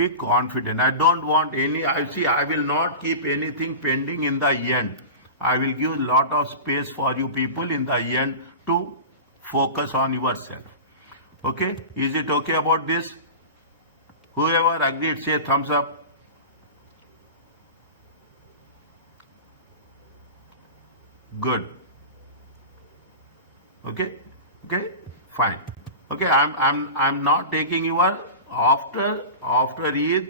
be confident. I don't want any. I will not keep anything pending in the end. I will give a lot of space for you people in the end to focus on yourself. Okay, is it okay about this? Whoever agreed, say thumbs up. Good. Okay, fine. Okay, I'm not taking your after Eid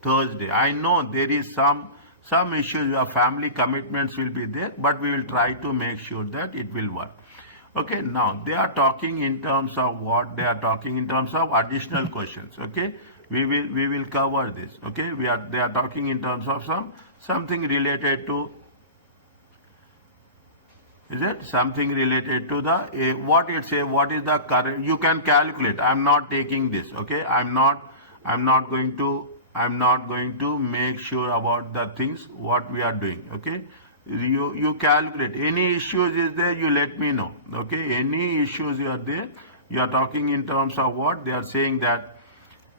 Thursday. I know there is some issues, your family commitments will be there, but we will try to make sure that it will work. Okay, now they are talking in terms of what? They are talking in terms of additional questions. Okay, we will cover this. Okay, they are talking in terms of something related to. Is it something related to the what it say? What is the current? You can calculate. I'm not taking this. Okay, I'm not going to make sure about the things what we are doing. Okay, you calculate. Any issues is there? You let me know. Okay, any issues you are there? You are talking in terms of what they are saying that.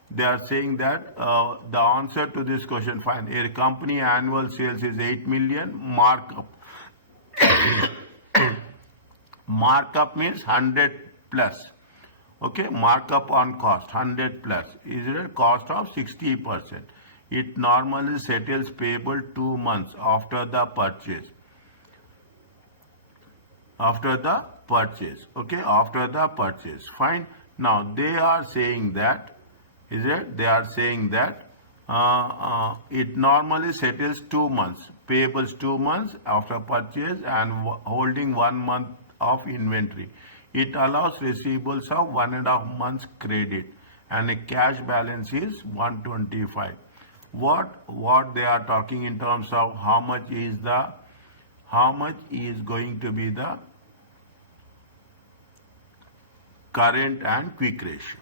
They are saying that the answer to this question, fine. A company annual sales is 8 million. Markup. Markup means 100 plus. Okay, markup on cost 100 plus is a cost of 60%. It normally settles payable 2 months after the purchase. Okay, after the purchase. Fine. Now they are saying that, they are saying that it normally settles 2 months, payables 2 months after purchase and holding 1 month of inventory. It allows receivables of 1.5 months credit and a cash balance is 125. What they are talking in terms of how much is going to be the current and quick ratio.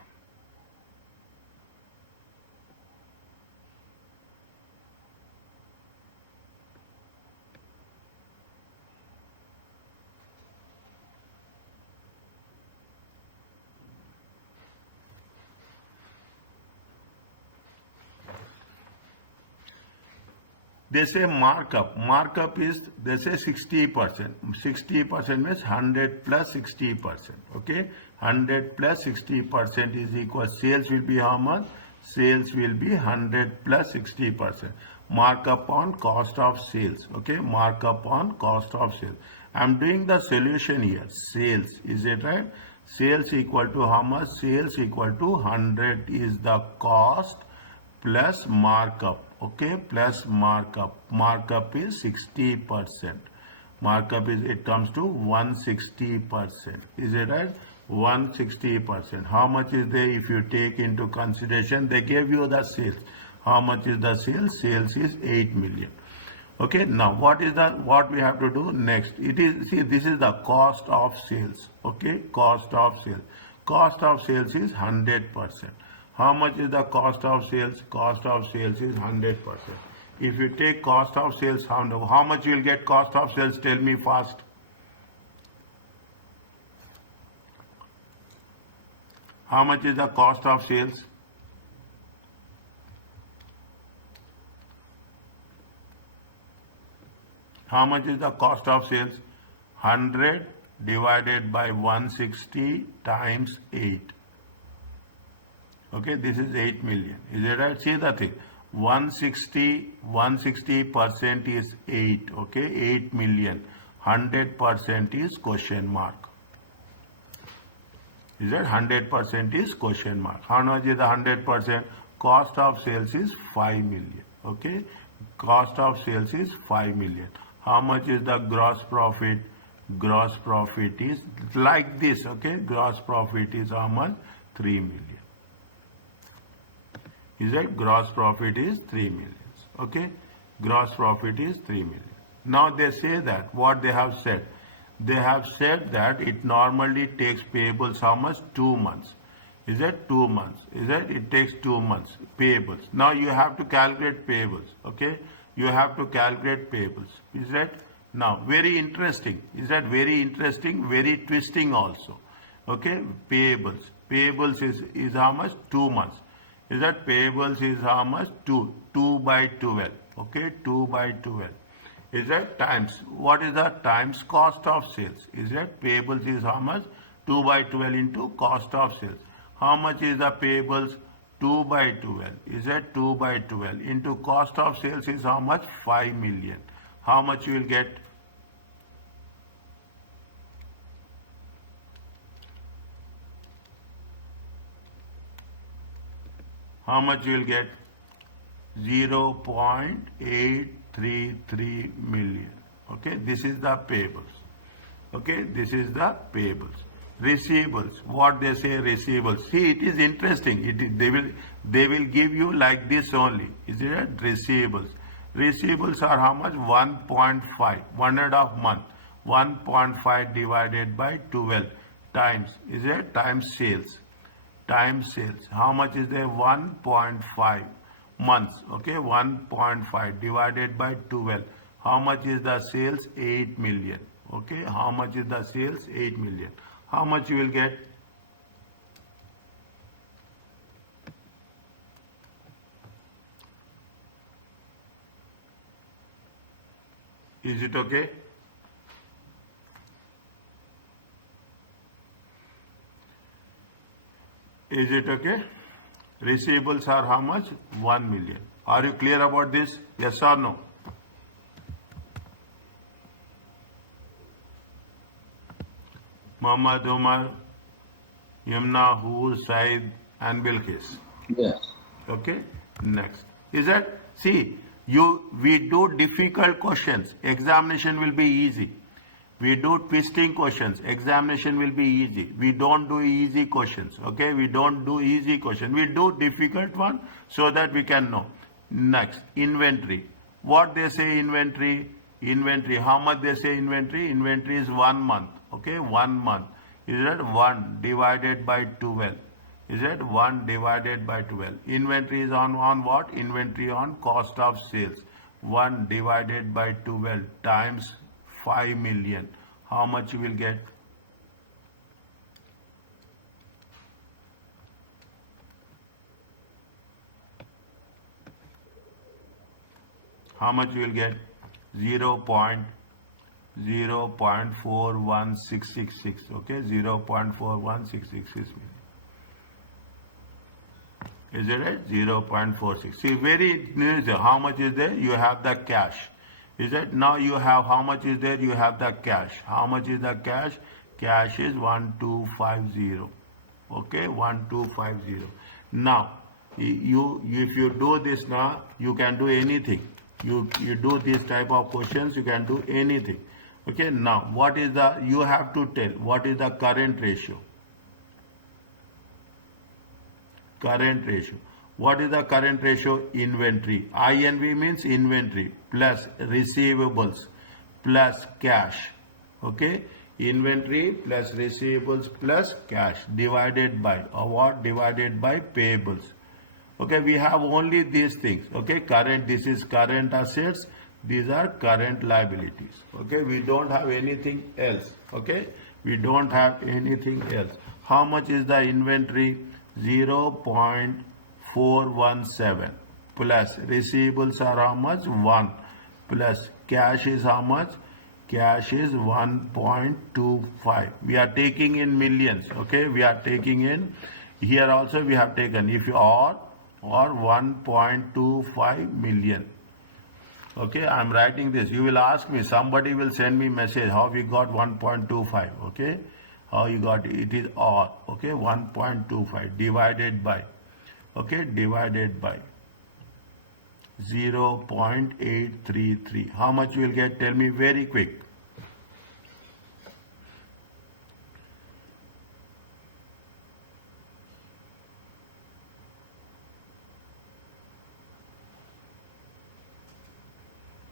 They say markup. Markup is, they say 60%. 60% means 100 plus 60%. Okay, 100 plus 60% is equal. Sales will be how much? Sales will be 100 plus 60%. Markup on cost of sales. Okay, markup on cost of sales. I'm doing the solution here. Sales, is it right? Sales equal to how much? Sales equal to 100 is the cost plus markup. okay, plus markup. Markup is 60%. Markup is, it comes to 160%. Is it right? 160%. How much is there if you take into consideration? They gave you the sales. How much is the sales? Sales is 8 million. Okay, now what we have to do next? It is, see, this is the cost of sales. Okay, cost of sales. Cost of sales is 100%. How much is the cost of sales? Cost of sales is 100%. If you take cost of sales, how much you will get cost of sales? Tell me fast. How much is the cost of sales? How much is the cost of sales? 100 divided by 160 times 8. Okay, this is 8 million. Is it right? See the thing. 160% is 8. Okay, 8 million. 100% is question mark. Is that 100% is question mark? How much is the 100%? Cost of sales is 5 million. Okay, cost of sales is 5 million. How much is the gross profit? Gross profit is like this. Okay, gross profit is how much? 3 million. Is that gross profit is 3 million. Okay, gross profit is 3 million. Now they say that what they have said. They have said that it normally takes payables how much? 2 months. Is that 2 months? Is that it takes 2 months payables? Now you have to calculate payables. Okay, you have to calculate payables. Is that now very interesting? Is that very interesting? Very twisting also. Okay, payables. Payables is how much? 2 months. Is that payables is how much? 2 by 12. Okay, 2 by 12. Is that times, what is the times cost of sales? Is that payables is how much? 2 by 12 into cost of sales. How much is the payables? 2 by 12. Is that 2 by 12 into cost of sales is how much? 5 million. How much you will get? How much you will get? 0.833 million. Okay, this is the payables. Okay, this is the payables. Receivables, what they say receivables. See, it is interesting. They will give you like this only. Is it receivables? Receivables are how much? 1.5, 1.5 month. 1.5 divided by 12 times. Is it times sales? Times sales. How much is there? 1.5 months. Okay, 1.5 divided by 12. How much is the sales? 8 million. Okay, how much is the sales? 8 million. How much you will get? Is it okay? Is it okay? Receivables are how much? 1 million. Are you clear about this? Yes or no? Muhammad, Umar, Yamna, Hur, Said, and Bilqis. Yes. Okay. Next. Is that, see, we do difficult questions. Examination will be easy. We do twisting questions. Examination will be easy. We don't do easy questions. Okay. We don't do easy questions. We do difficult one so that we can know. Next. Inventory. What they say inventory? Inventory. How much they say inventory? Inventory is 1 month. Okay. 1 month. Is that 1 divided by 12? Is that 1 divided by 12? Inventory is on what? Inventory on cost of sales. 1 divided by 12 times 5 million. How much you will get? How much you will get? 0.0.41666. Okay, 0.41666 million. Is it right? 0.46. See, very how much is there? You have the cash. Is that now you have how much is there? You have the cash. How much is the cash? Cash is 1250. Okay, 1250. Now, If you do this now, you can do anything. You do this type of questions, you can do anything. Okay, now what is the, you have to tell what is the current ratio. Current ratio. What is the current ratio? Inventory. INV means inventory plus receivables plus cash. Okay, inventory plus receivables plus cash divided by, or what, divided by payables. Okay, we have only these things. Okay, current, this is current assets, these are current liabilities. Okay, we don't have anything else. Okay, we don't have anything else. How much is the inventory? 0.417 plus receivables are how much? 1 plus cash is how much? Cash is 1.25. We are taking in millions. Okay, we are taking in, here also we have taken, if you are, or 1.25 million. Okay, I am writing this. You will ask me, somebody will send me message how we got 1.25. Okay, how you got it, it is or. Okay, 1.25 divided by, okay, divided by 0.833. How much you will get? Tell me very quick.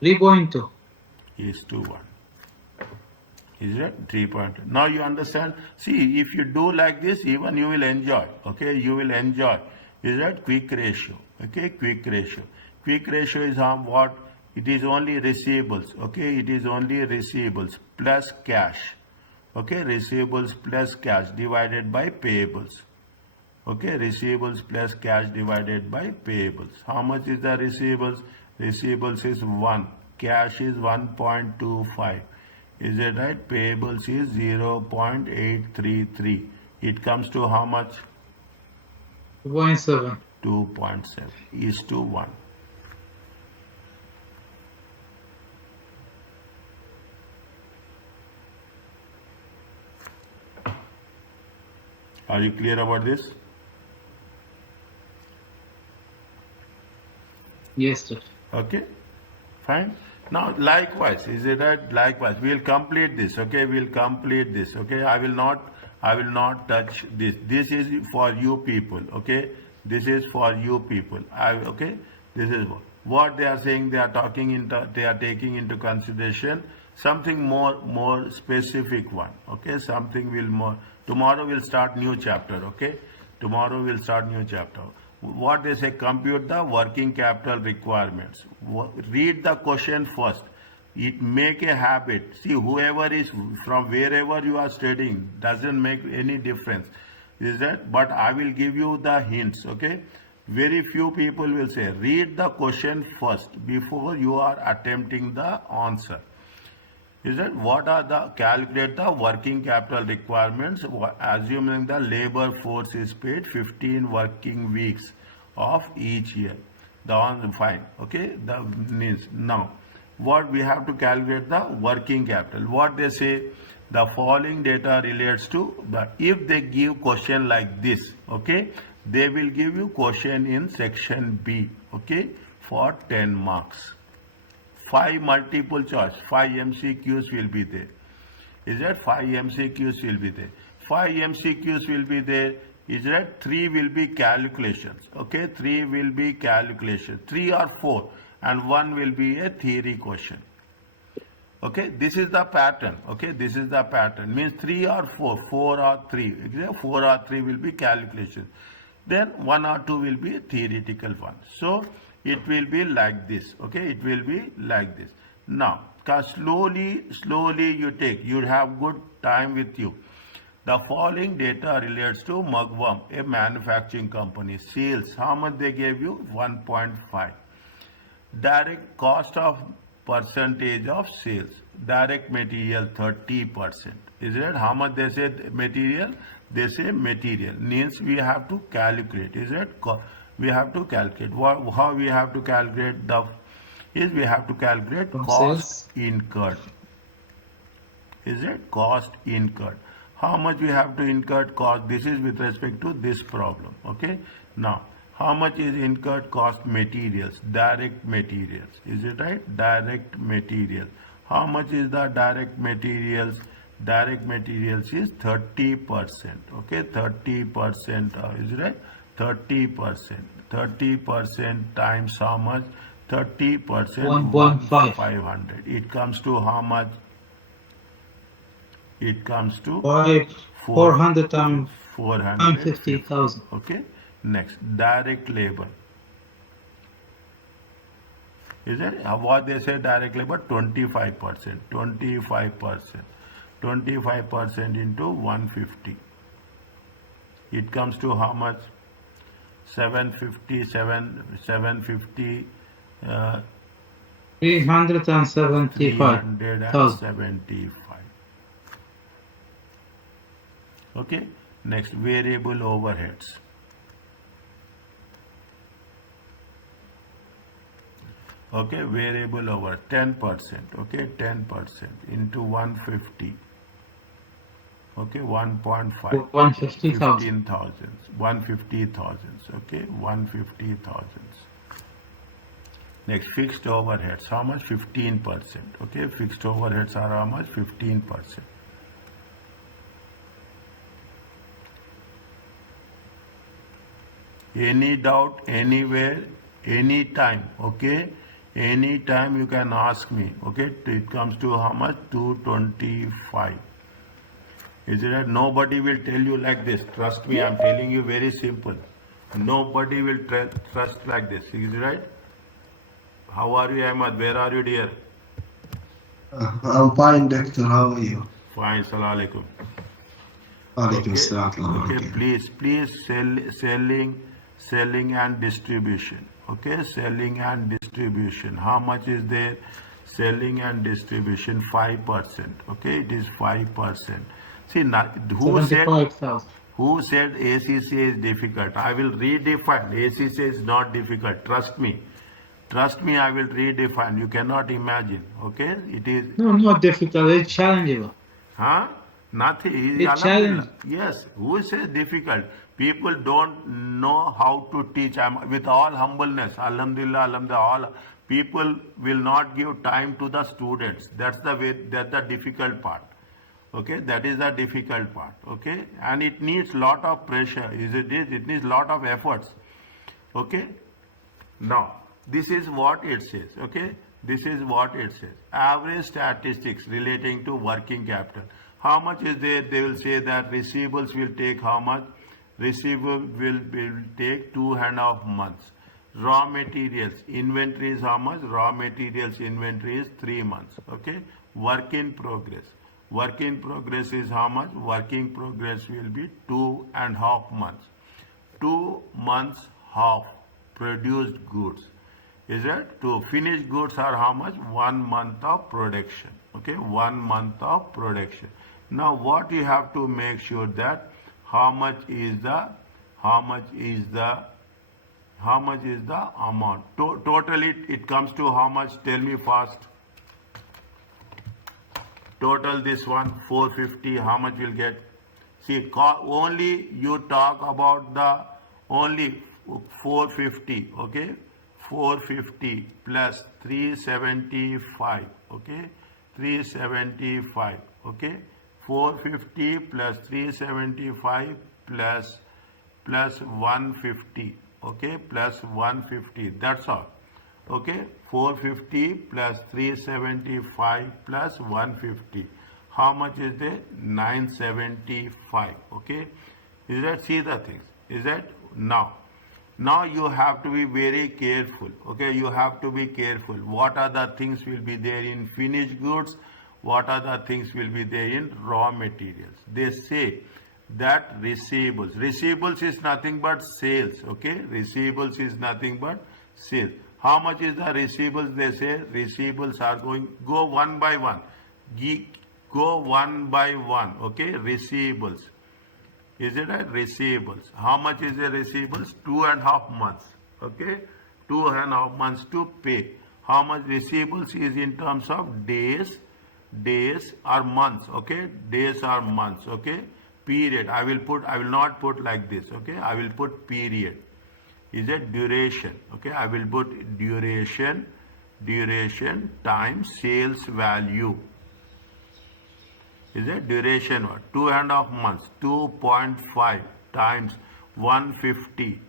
$3.2 is 2.1. Is it 3.2? Now you understand. See, if you do like this, even you will enjoy. Okay, you will enjoy. Is that quick ratio? Okay, quick ratio. Quick ratio is how, what? It is only receivables. Okay, it is only receivables plus cash. Okay, receivables plus cash divided by payables. Okay, receivables plus cash divided by payables. How much is the receivables? Receivables is 1. Cash is 1.25. Is it right? Payables is 0.833. It comes to how much? 2.7. 2.7 is to 1. Are you clear about this? Yes, sir. Okay, fine. Now likewise, is it right? Likewise, we will complete this. Okay, we will complete this. Okay, I will not touch this. This is for you people. Okay, this is for you people. Okay, this is what they are saying. They are talking into, they are taking into consideration something more specific one. Okay, something will more. Tomorrow we'll start new chapter. Okay, tomorrow we'll start new chapter. What they say, compute the working capital requirements. Read the question first. It make a habit. See, whoever is from wherever you are studying, doesn't make any difference. Is that? But I will give you the hints. Okay. Very few people will say, read the question first before you are attempting the answer. Is that what are the, calculate the working capital requirements, assuming the labor force is paid 15 working weeks of each year. The one, fine. Okay, the means now what we have to calculate the working capital. What they say, the following data relates to the, if they give question like this, okay, they will give you question in section B, okay, for 10 marks. 5 multiple choice, 5 MCQs will be there. Is that 5 MCQs will be there? 5 MCQs will be there. Is that 3 will be calculations? Okay, 3 will be calculations. 3 or 4, and 1 will be a theory question. Okay, this is the pattern. Okay, this is the pattern. Means 3 or 4, 4 or 3. 4 or 3 will be calculations. Then 1 or 2 will be a theoretical one. So it will be like this. Okay, it will be like this. Now, slowly you take. You have good time with you. The following data relates to Mugwam, a manufacturing company. Sales, how much they gave you? 1.5. Direct cost of percentage of sales. Direct material 30%. Is it? How much they say material? They say material. Means we have to calculate. Is it? We have to calculate. How we have to calculate the, is we have to calculate cost incurred. Is it? Cost incurred. How much we have to incur cost? This is with respect to this problem. Okay. Now, How much is incurred cost materials, direct materials? Is it right? Direct material. How much is the direct materials? Direct materials is 30%. Okay, 30%. Is it right? 30%. 30% times how much? 30% 1.5. 500. It comes to how much? It comes to 4 450. 450,000. Okay. Next, direct labor. Is it what they say? Direct labor 25%. 25%. 25% into 150. It comes to how much? 750. 375,000. 375. Okay. Next, variable overheads. Okay, variable over 10%. Okay, 10% into 150. Okay, 1.5. 150,000. 15,000. 150,000. Okay, 150,000. Next, fixed overheads. How much? 15%. Okay, fixed overheads are how much? 15%. Any doubt, anywhere, anytime. Okay, anytime you can ask me. Okay, it comes to how much? 225. Is it right? Nobody will tell you like this. Trust me, I'm telling you very simple. Nobody will trust like this. Is it right? How are you, Ahmad? Where are you, dear? I'm fine, doctor. How are you? Fine, salam alaikum. Alaikum Okay, assalam. okay, please, selling and distribution. Okay, selling and distribution. How much is there? Selling and distribution 5%. Okay, it is 5%. See, who said 75,000. ACCA is difficult? I will redefine. ACCA is not difficult. Trust me. Trust me, I will redefine. You cannot imagine. Okay, it is. No, not difficult. It's challenging. Huh? Nothing. It's Alhamdulillah. challenging. Yes. Who says difficult? People don't know how to teach. With all humbleness, Alhamdulillah, Alhamdulillah, all people will not give time to the students. That's the way. That's the difficult part. Okay, that is the difficult part. Okay, and it needs lot of pressure. It needs lot of efforts. Okay. Now, this is what it says. Okay, this is what it says. Average statistics relating to working capital. How much is there? They will say that receivables will take how much? Receivable will take 2.5 months. Raw materials, inventory is how much? Raw materials inventory is 3 months. Okay. Work in progress. Work in progress is how much? Work in progress will be 2.5 months. 2 months half produced goods. Is that? To finished goods are how much? 1 month of production. Okay, 1 month of production. Now what you have to make sure that how much is the amount. Totally it comes to how much? Tell me fast. Total this one 450. How much will get? See, only you talk about the only 450. Okay, 450 plus 375. Okay, 375. Okay, 450 plus 375 plus 150. Okay, plus 150. That's all. Okay, 450 plus 375 plus 150. How much is there? 975. Okay, is that? See the things. Is that? Now you have to be very careful. Okay, you have to be careful. What are the things will be there in finished goods? What are the things will be there in raw materials? They say that receivables is nothing but sales. Okay, receivables is nothing but sales. How much is the receivables? They say receivables are go one by one. Go one by one. Okay, receivables. Is it right? Receivables. How much is the receivables? 2.5 months. Okay, 2.5 months to pay. How much receivables is in terms of days or months. Okay, days or months. Okay, period. I will not put like this. Okay, I will put period. is a duration. Okay, I will put duration times sales value. Is a duration what? 2.5 months. 2.5 times 150.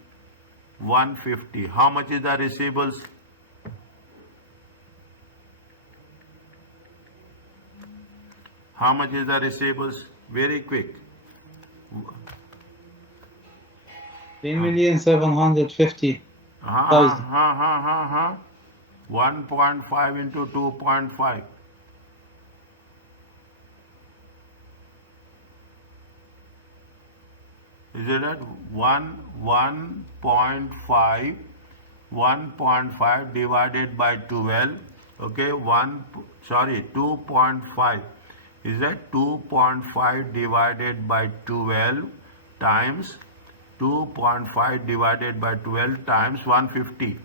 150. How much is the receivables? How much is the receivables? Very quick. 3,750,000. 1.5 into 2.5. Is it at 1.5 divided by 12? Okay, 2.5. Is that 2.5 divided by 12 times 2.5 divided by 12 times 150?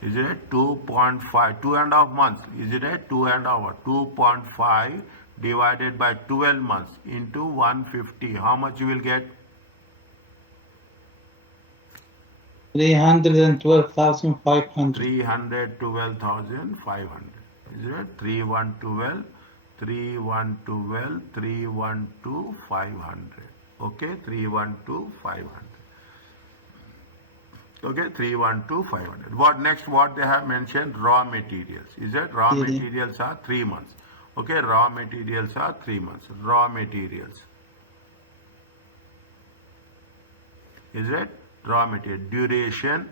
Is it 2.5? 2.5 months. Is it a 2.5? 2.5 divided by 12 months into 150. How much you will get? 312,500. 312,500. Is it 3112, 312,500. Okay, 312,500. Okay, 312,500. What next? What they have mentioned? Raw materials. Is it raw materials are 3 months? Okay, raw materials are 3 months. Raw materials. Is it raw material? Duration.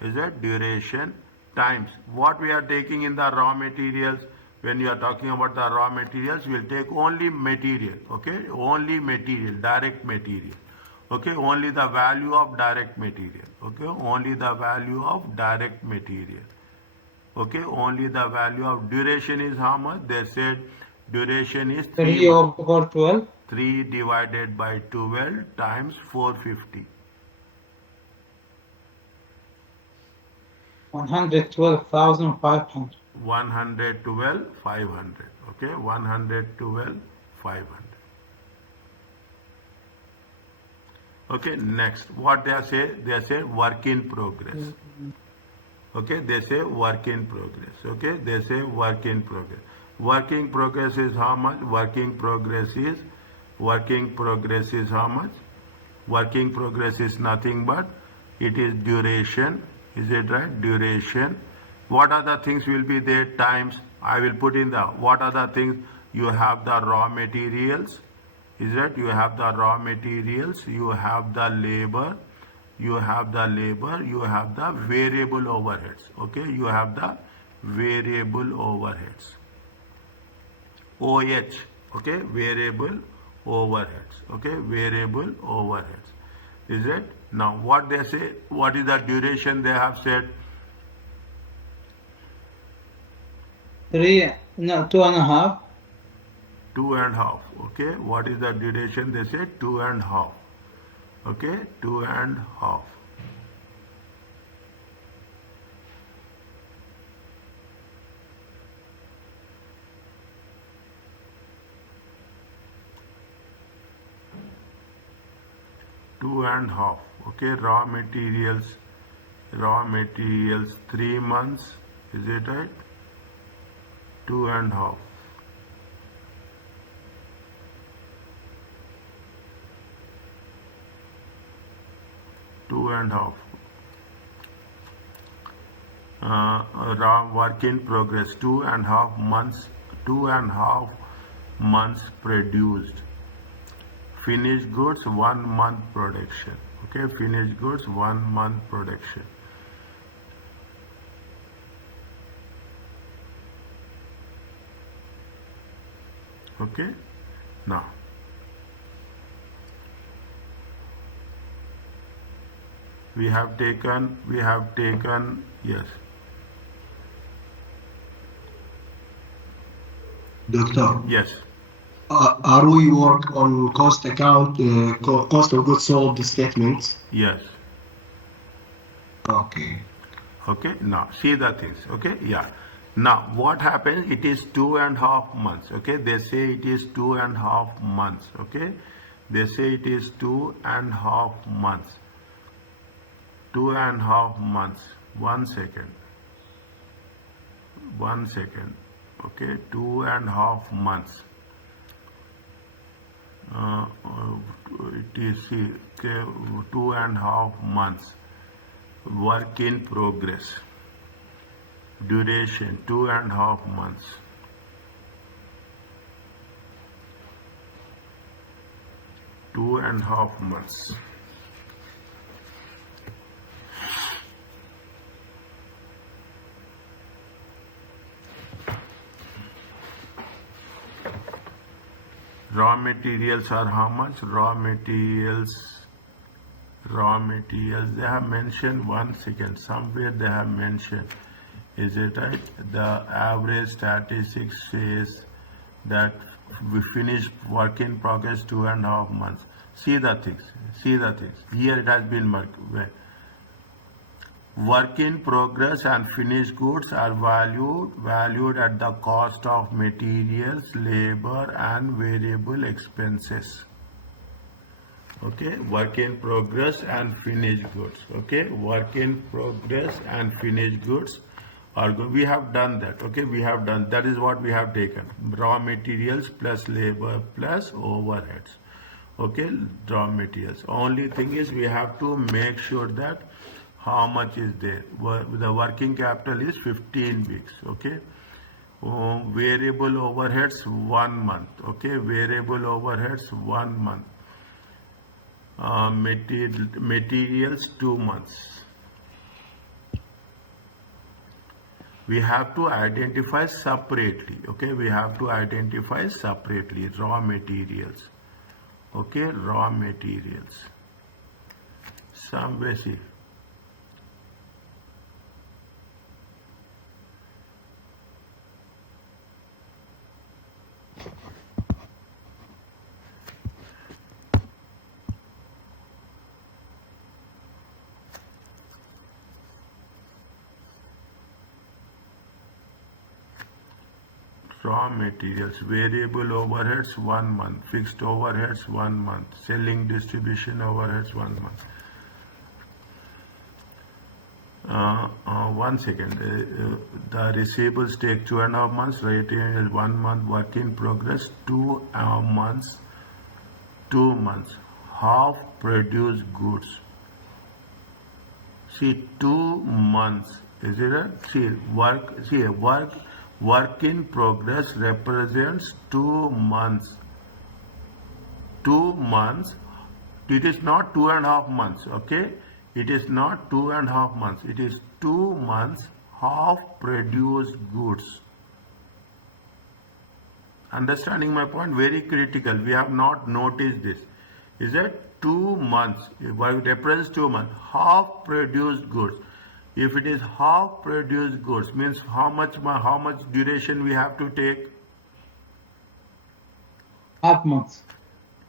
Is it duration times what we are taking in the raw materials? When you are talking about the raw materials, we will take only material. Okay, only material, direct material. Okay, only the value of direct material. Okay, only the value of direct material. Okay, only the value of duration is how much? They said duration is 3 over 12. 3 divided by 12 times 450. 112,500. 112,500. Okay, 112,500. Okay, next, what they say? They say work in progress. Okay, they say work in progress. Okay, they say work in progress. Work in progress is how much? Work in progress is how much? Work in progress is nothing but it is duration. Is it right? Duration. What are the things will be there? Times. I will put in the what are the things? You have the raw materials. Is that you have the raw materials, you have the labor, you have the variable overheads. Okay, you have the variable overheads. OH, okay, variable overheads. Okay, variable overheads. Is it? Now what they say, what is the duration they have said? 2.5. 2.5. Okay, what is the duration? They say 2.5. Okay, 2.5. Okay, raw materials 3 months. Is it right? 2.5. Raw work in progress 2.5 months. 2.5 months produced. Finished goods 1 month production. Okay, finished goods 1 month production. Okay, now we have taken yes. Doctor. Yes. Are we work on cost account, cost of goods sold statements? Yes. Okay. Okay, now see the things. Okay, yeah. Now what happens? It is 2.5 months. Okay, they say it is 2.5 months. Okay, they say it is 2.5 months. 2.5 months. 1 second. Okay, 2.5 months. It is okay, 2.5 months. Work in progress. Duration 2.5 months. Two and a half months. Raw materials are how much? Raw materials, they have mentioned, 1 second, somewhere they have mentioned, is it right? The average statistics says that we finished work in progress 2.5 months. See the things. Here it has been marked. Work in progress and finished goods are valued at the cost of materials, labor, and variable expenses. Okay, work in progress and finished goods. Okay, work in progress and finished goods are good. We have done that. Okay, we have done that. Is what we have taken. Raw materials plus labor plus overheads. Okay, raw materials. Only thing is we have to make sure that how much is there. The working capital is 15 weeks. Okay. Variable overheads 1 month. Okay, variable overheads 1 month. Materials 2 months. We have to identify separately. Okay, we have to identify separately raw materials. Okay, raw materials. Some basic. Raw materials, variable overheads 1 month, fixed overheads 1 month, selling distribution overheads 1 month. 1 second. The receivables take 2.5 months, rating is 1 month, work in progress 2 months, 2 months, half produced goods. See, 2 months, is it a, work in progress represents 2 months. 2 months, it is not 2.5 months, okay? It is not 2.5 months, it is 2 months half produced goods. Understanding my point? Very critical. We have not noticed this. Is that 2 months? It represents 2 months. Half produced goods. If it is half produced goods, means how much duration we have to take? Half months.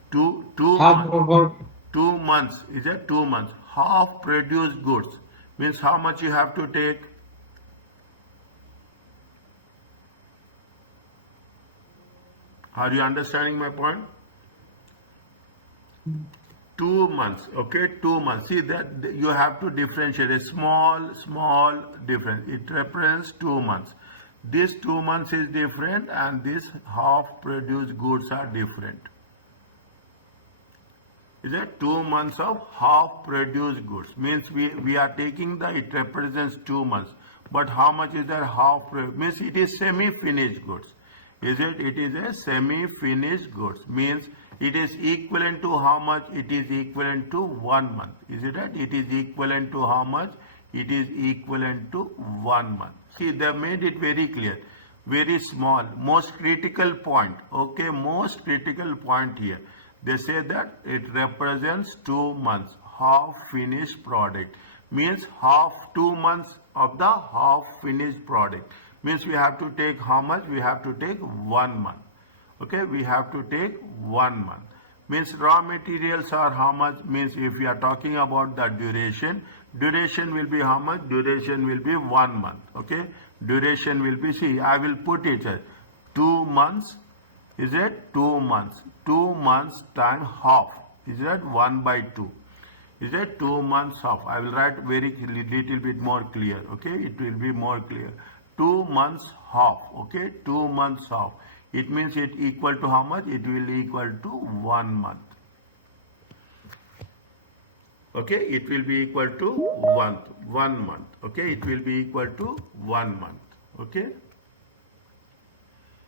Two Half months. over. 2 months. Is that 2 months? Half produced goods means how much you have to take? Are you understanding my point? 2 months, okay, 2 months. See that you have to differentiate a small difference. It represents 2 months. This 2 months is different and this half produced goods are different. Is it 2 months of half produced goods? Means we are taking it represents 2 months. But how much is that half? Means it is semi-finished goods. Is it? It is a semi-finished goods. Means it is equivalent to how much? It is equivalent to 1 month. Is it right? It is equivalent to how much? It is equivalent to 1 month. See, they made it very clear. Very small. Most critical point. Okay, most critical point here. They say that it represents 2 months. Half finished product. Means 2 months of the half finished product. Means we have to take how much? We have to take 1 month. Okay, we have to take 1 month. Means raw materials are how much? Means if we are talking about the duration will be how much? Duration will be 1 month. Okay, duration will be, see, I will put it as 2 months. Is it 2 months? 2 months time half. Is that 1/2? Is that 2 months of? I will write very little bit more clear. Okay, it will be more clear. 2 months half. Okay, 2 months half. It means it equal to how much? It will equal to 1 month. Okay, it will be equal to 1 month. Okay, it will be equal to 1 month. Okay,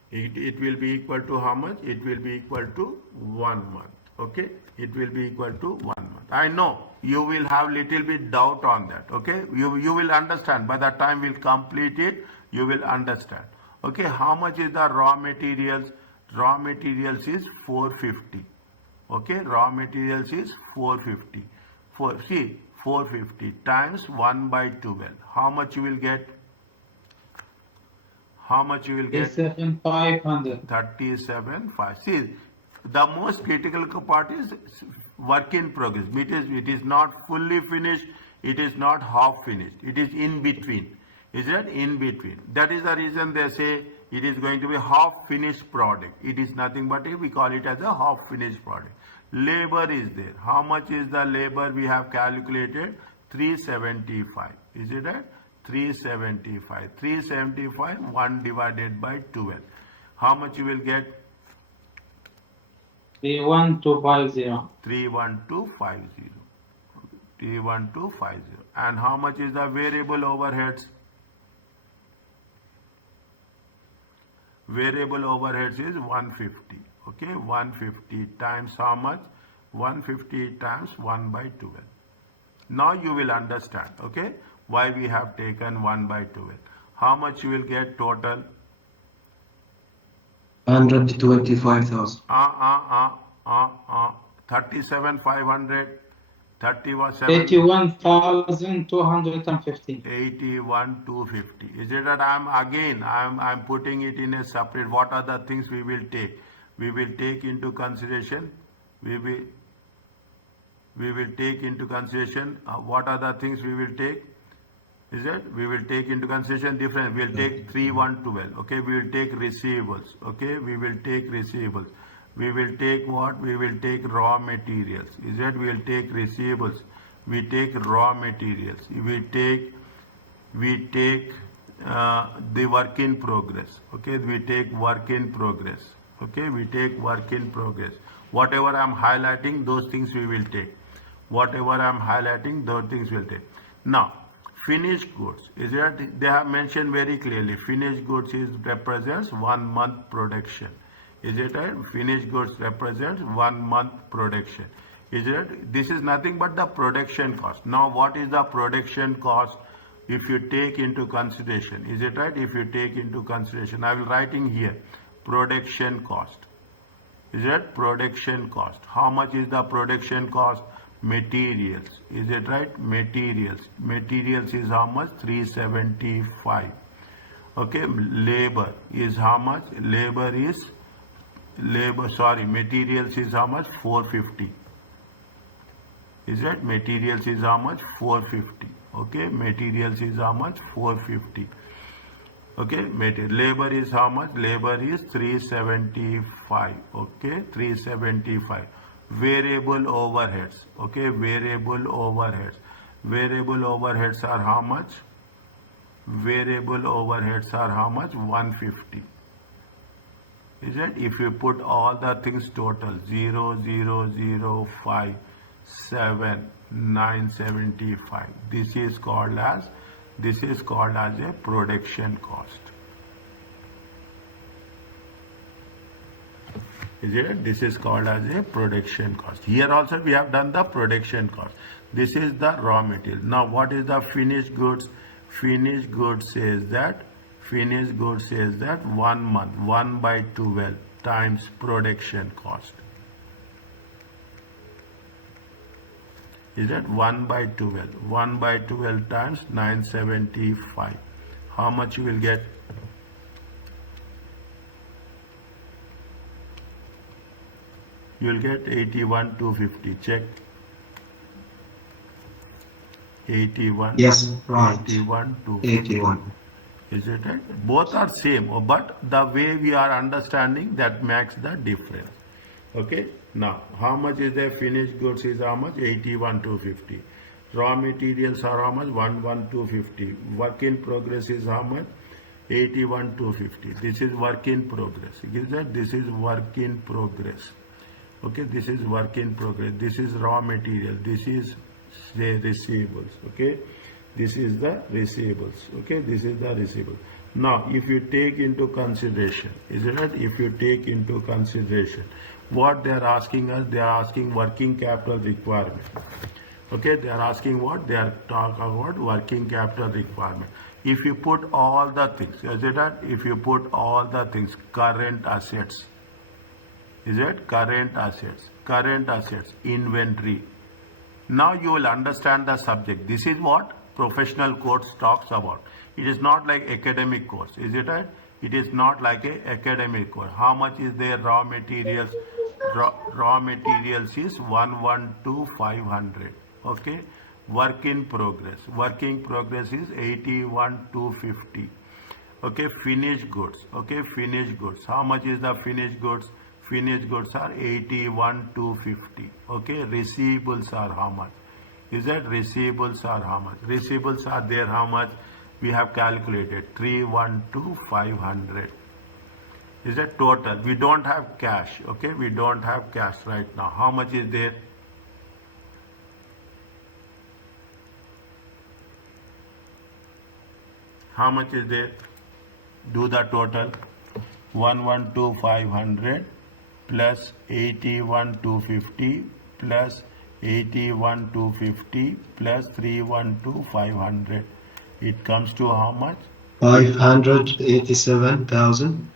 it will be equal to how much? It will be equal to 1 month. Okay, it will be equal to 1 month. I know you will have little bit doubt on that. Okay, you will understand by the time we'll complete it. You will understand. Okay, how much is the raw materials? Raw materials is 450. Okay, raw materials is 450. See, 450 times 1 by 12. How much you will get? How much you will get? 37,500. 37,500. See, the most critical part is work in progress. It is not fully finished. It is not half finished. It is in between. Is that in between? That is the reason they say it is going to be half finished product. It is nothing but we call it as a half finished product. Labor is there. How much is the labor? We have calculated 375. Is it right? 375. 375 1 divided by 12. How much you will get? 31250. 31250. 31250. And how much is the variable overheads? Variable overheads is 150. Okay, 150 times how much? 150 times 1 by 12. Now you will understand, okay, why we have taken 1 by 12. How much you will get total? 125,000. 37,500. 81,250. 81,250. Is it that I'm putting it in a separate? What are the things we will take? We will take into consideration. We will take into consideration. What are the things we will take? Is it? We will take into consideration different. We will take 3,112. Okay, we will take receivables. Okay, we will take receivables. We will take what? We will take raw materials. Is it? We will take receivables. We take raw materials. We take the work in progress. Okay, we take work in progress. Okay, we take work in progress. Whatever I am highlighting, those things we will take. Whatever I am highlighting, those things we will take. Now, finished goods. Is it? They have mentioned very clearly. Finished goods represents 1 month production. Is it right? Finished goods represents 1 month production. Is it? This is nothing but the production cost. Now, what is the production cost if you take into consideration? Is it right? If you take into consideration, I will write in here production cost. Is it? Production cost. How much is the production cost? Materials. Is it right? Materials. Materials is how much? 375. Okay. Labor is how much? Materials is how much? 450. Is that? Materials is how much? 450. Okay, materials is how much? 450. Okay, labor is how much? Labor is 375. Okay, 375. Variable overheads. Okay, variable overheads. Variable overheads are how much? Variable overheads are how much? 150. Is it? If you put all the things total 0,005,7,975, this is called as a production cost. Is it? This is called as a production cost. Here also we have done the production cost. This is the raw material. Now what is the finished goods? Finished goods says that 1 month, 1 by 12 times production cost. Is that 1 by 12? 1 by 12 times 975. How much you will get? You will get 81,250. Check. 81. Yes, right. 81,250. 81. Is it right? Both are same, but the way we are understanding that makes the difference. Okay, now how much is the finished goods is how much? 81,250. Raw materials are how much? 11,250. Work in progress is how much? 81,250. This is work in progress. Is that this is work in progress? Okay, this is work in progress. This is raw material. This is say receivables. Okay, this is the receivables. Okay, this is the receivable. Now, if you take into consideration, is it right? If you take into consideration what they are asking us, they are asking working capital requirement. Okay, they are asking what? They are talking about working capital requirement. If you put all the things, is it right? If you put all the things, current assets, is it? Current assets, inventory. Now you will understand the subject. This is what professional course talks about. It is not like academic course, is it right? It is not like a academic course. How much is there raw materials? Raw materials is 112,500. Okay. Work in progress. Work in progress is 81,250. Okay. Finished goods. Okay. Finished goods. How much is the finished goods? Finished goods are 81,250. Okay. Receivables are how much? Is that receivables are how much? Receivables are there how much? We have calculated 312,500. Is that total? We don't have cash. Okay, we don't have cash right now. How much is there? How much is there? Do the total. 112,500 plus 81,250 plus 81,250 plus 312,500. It comes to how much? 587,000.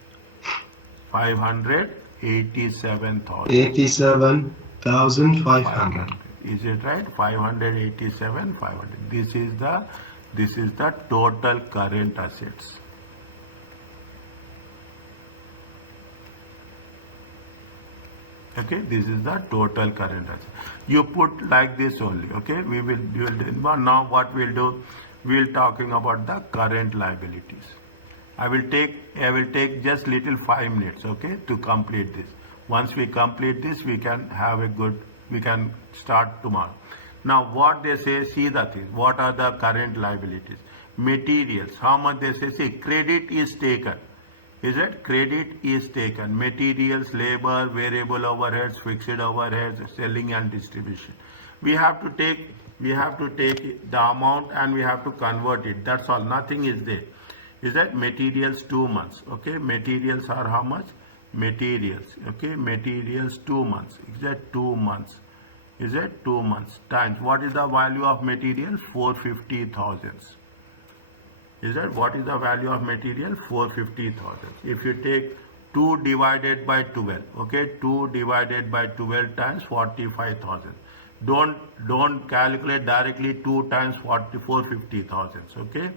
587,000. 87,500. Is it right? 587,500. This is the total current assets. Okay, this is the total current assets. You put like this only. Okay, we will now what we'll do, we'll talking about the current liabilities. I will take just little 5 minutes, okay, to complete this. Once we complete this, we can start tomorrow. Now what they say, see the things. What are the current liabilities? Materials. How much they say? See, credit is taken. Is it? Credit is taken. Materials, labor, variable overheads, fixed overheads, selling and distribution. We have to take the amount and we have to convert it. That's all. Nothing is there. Is that materials 2 months? Okay. Materials are how much? Materials. Okay. Materials 2 months. Is that 2 months? Is that 2 months times what is the value of material? 450,000. Is that what is the value of material? 450,000. If you take 2 divided by 12, okay, 2 divided by 12 times 45,000. Don't calculate directly 2 times 450,000. Okay,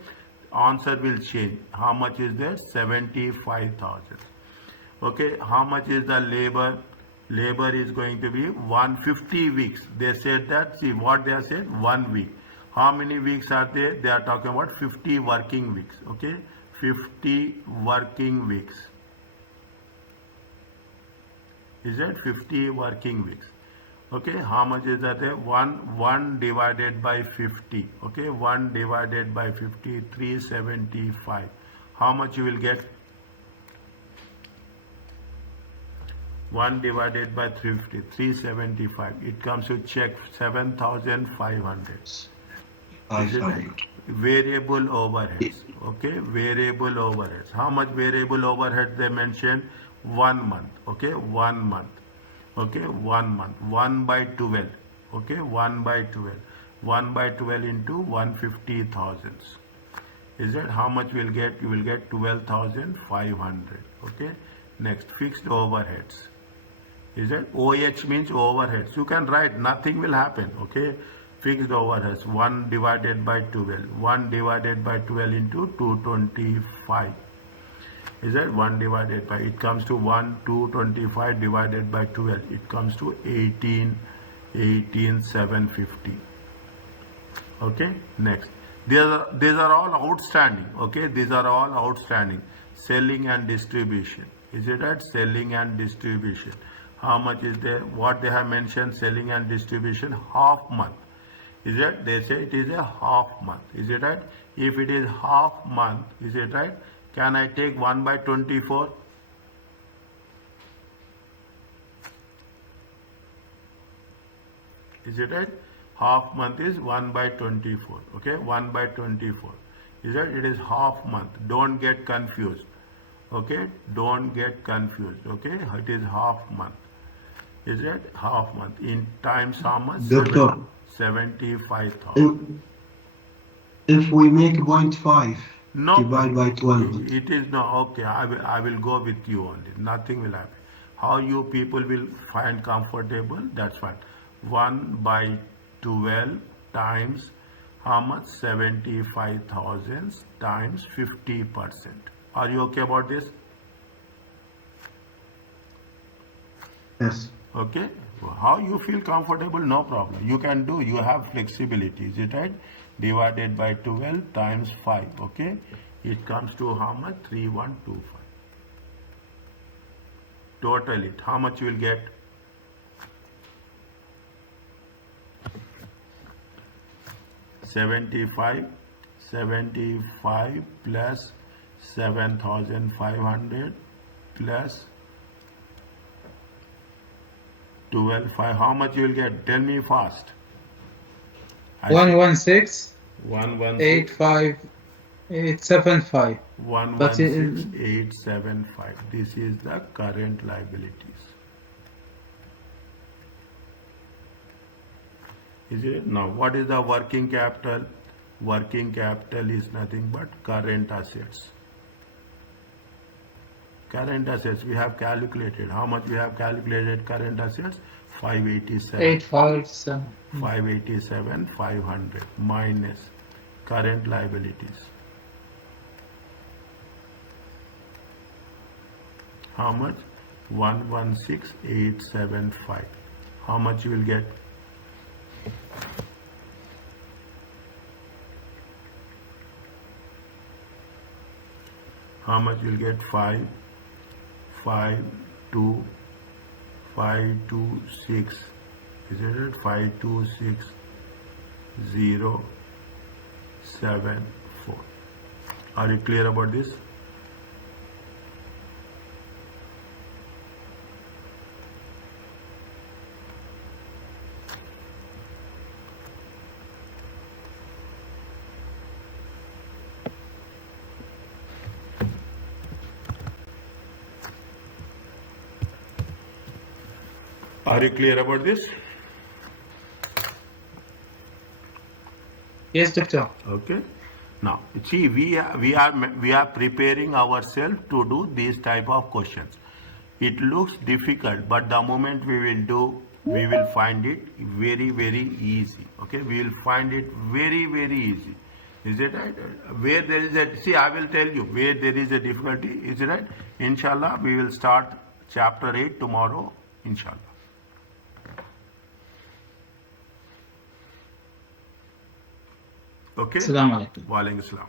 answer will change. How much is there? 75,000. Okay, how much is the labor? Labor is going to be 150 weeks. They said that. See what they have said? 1 week. How many weeks are there? They are talking about 50 working weeks. Okay, 50 working weeks. Is that 50 working weeks? Okay, how much is that? 1 divided by 50. Okay, 1 divided by 50, 375. How much you will get? 1 divided by 350, 375. It comes to check 7,500. Is it right? Variable overheads. Okay, variable overheads. How much variable overheads they mentioned? 1 month. Okay, 1 month. Okay, 1 month. 1 by 12. Okay, 1 by 12. 1 by 12 into 150,000. Is that how much you will get? You will get 12,500. Okay, next fixed overheads. Is that OH means overheads? You can write, nothing will happen. Okay, fixed overheads 1 divided by 12. 1 divided by 12 into 225. Is that 1 divided by? It comes to 225 divided by 12. It comes to 18,750. Okay, next. These are all outstanding. Okay, these are all outstanding. Selling and distribution. Is it right? Selling and distribution. How much is there? What they have mentioned, selling and distribution, half month. Is it? They say it is a half month. Is it right? If it is half month, is it right? Can I take 1 by 24? Is it right? Half month is 1 by 24. Okay, 1 by 24. Is that? It is half month. Don't get confused. Okay, don't get confused. Okay, it is half month. Is it? Half month. In times how much? Doctor, 75,000. if we make 0.5 No, divide by 12, it is no, okay, I will go with you only. Nothing will happen. How you people will find comfortable, that's fine. 1 by 12 times how much? 75,000 times 50%. Are you okay about this? yes. Okay, how you feel comfortable, no problem. You can do, you have flexibility, is it right? Divided by 12 times 5, okay? It comes to how much? 3125. Total it, how much you will get? $75 plus 7,500 plus 12,500. How much you will get? Tell me fast. 116 116 875. But 116875. This is the current liabilities. Is it? Now, what is the working capital? Working capital is nothing but current assets. Current assets, we have calculated. How much we have calculated current assets? 587. 857. 587, 500 minus current liabilities. How much? 116875. How much you will get? How much you will get? 526. Is it 526074? Are you clear about this? Are you clear about this? Yes, doctor. Okay. Now, see, we are preparing ourselves to do these type of questions. It looks difficult, but the moment we will do, we will find it very, very easy. Okay, we will find it very, very easy. Is it right? Where there is a, see, I will tell you where there is a difficulty. Is it right? Inshallah, we will start chapter 8 tomorrow. Inshallah. Okay. Assalamu alaikum. Wa alaikum salam.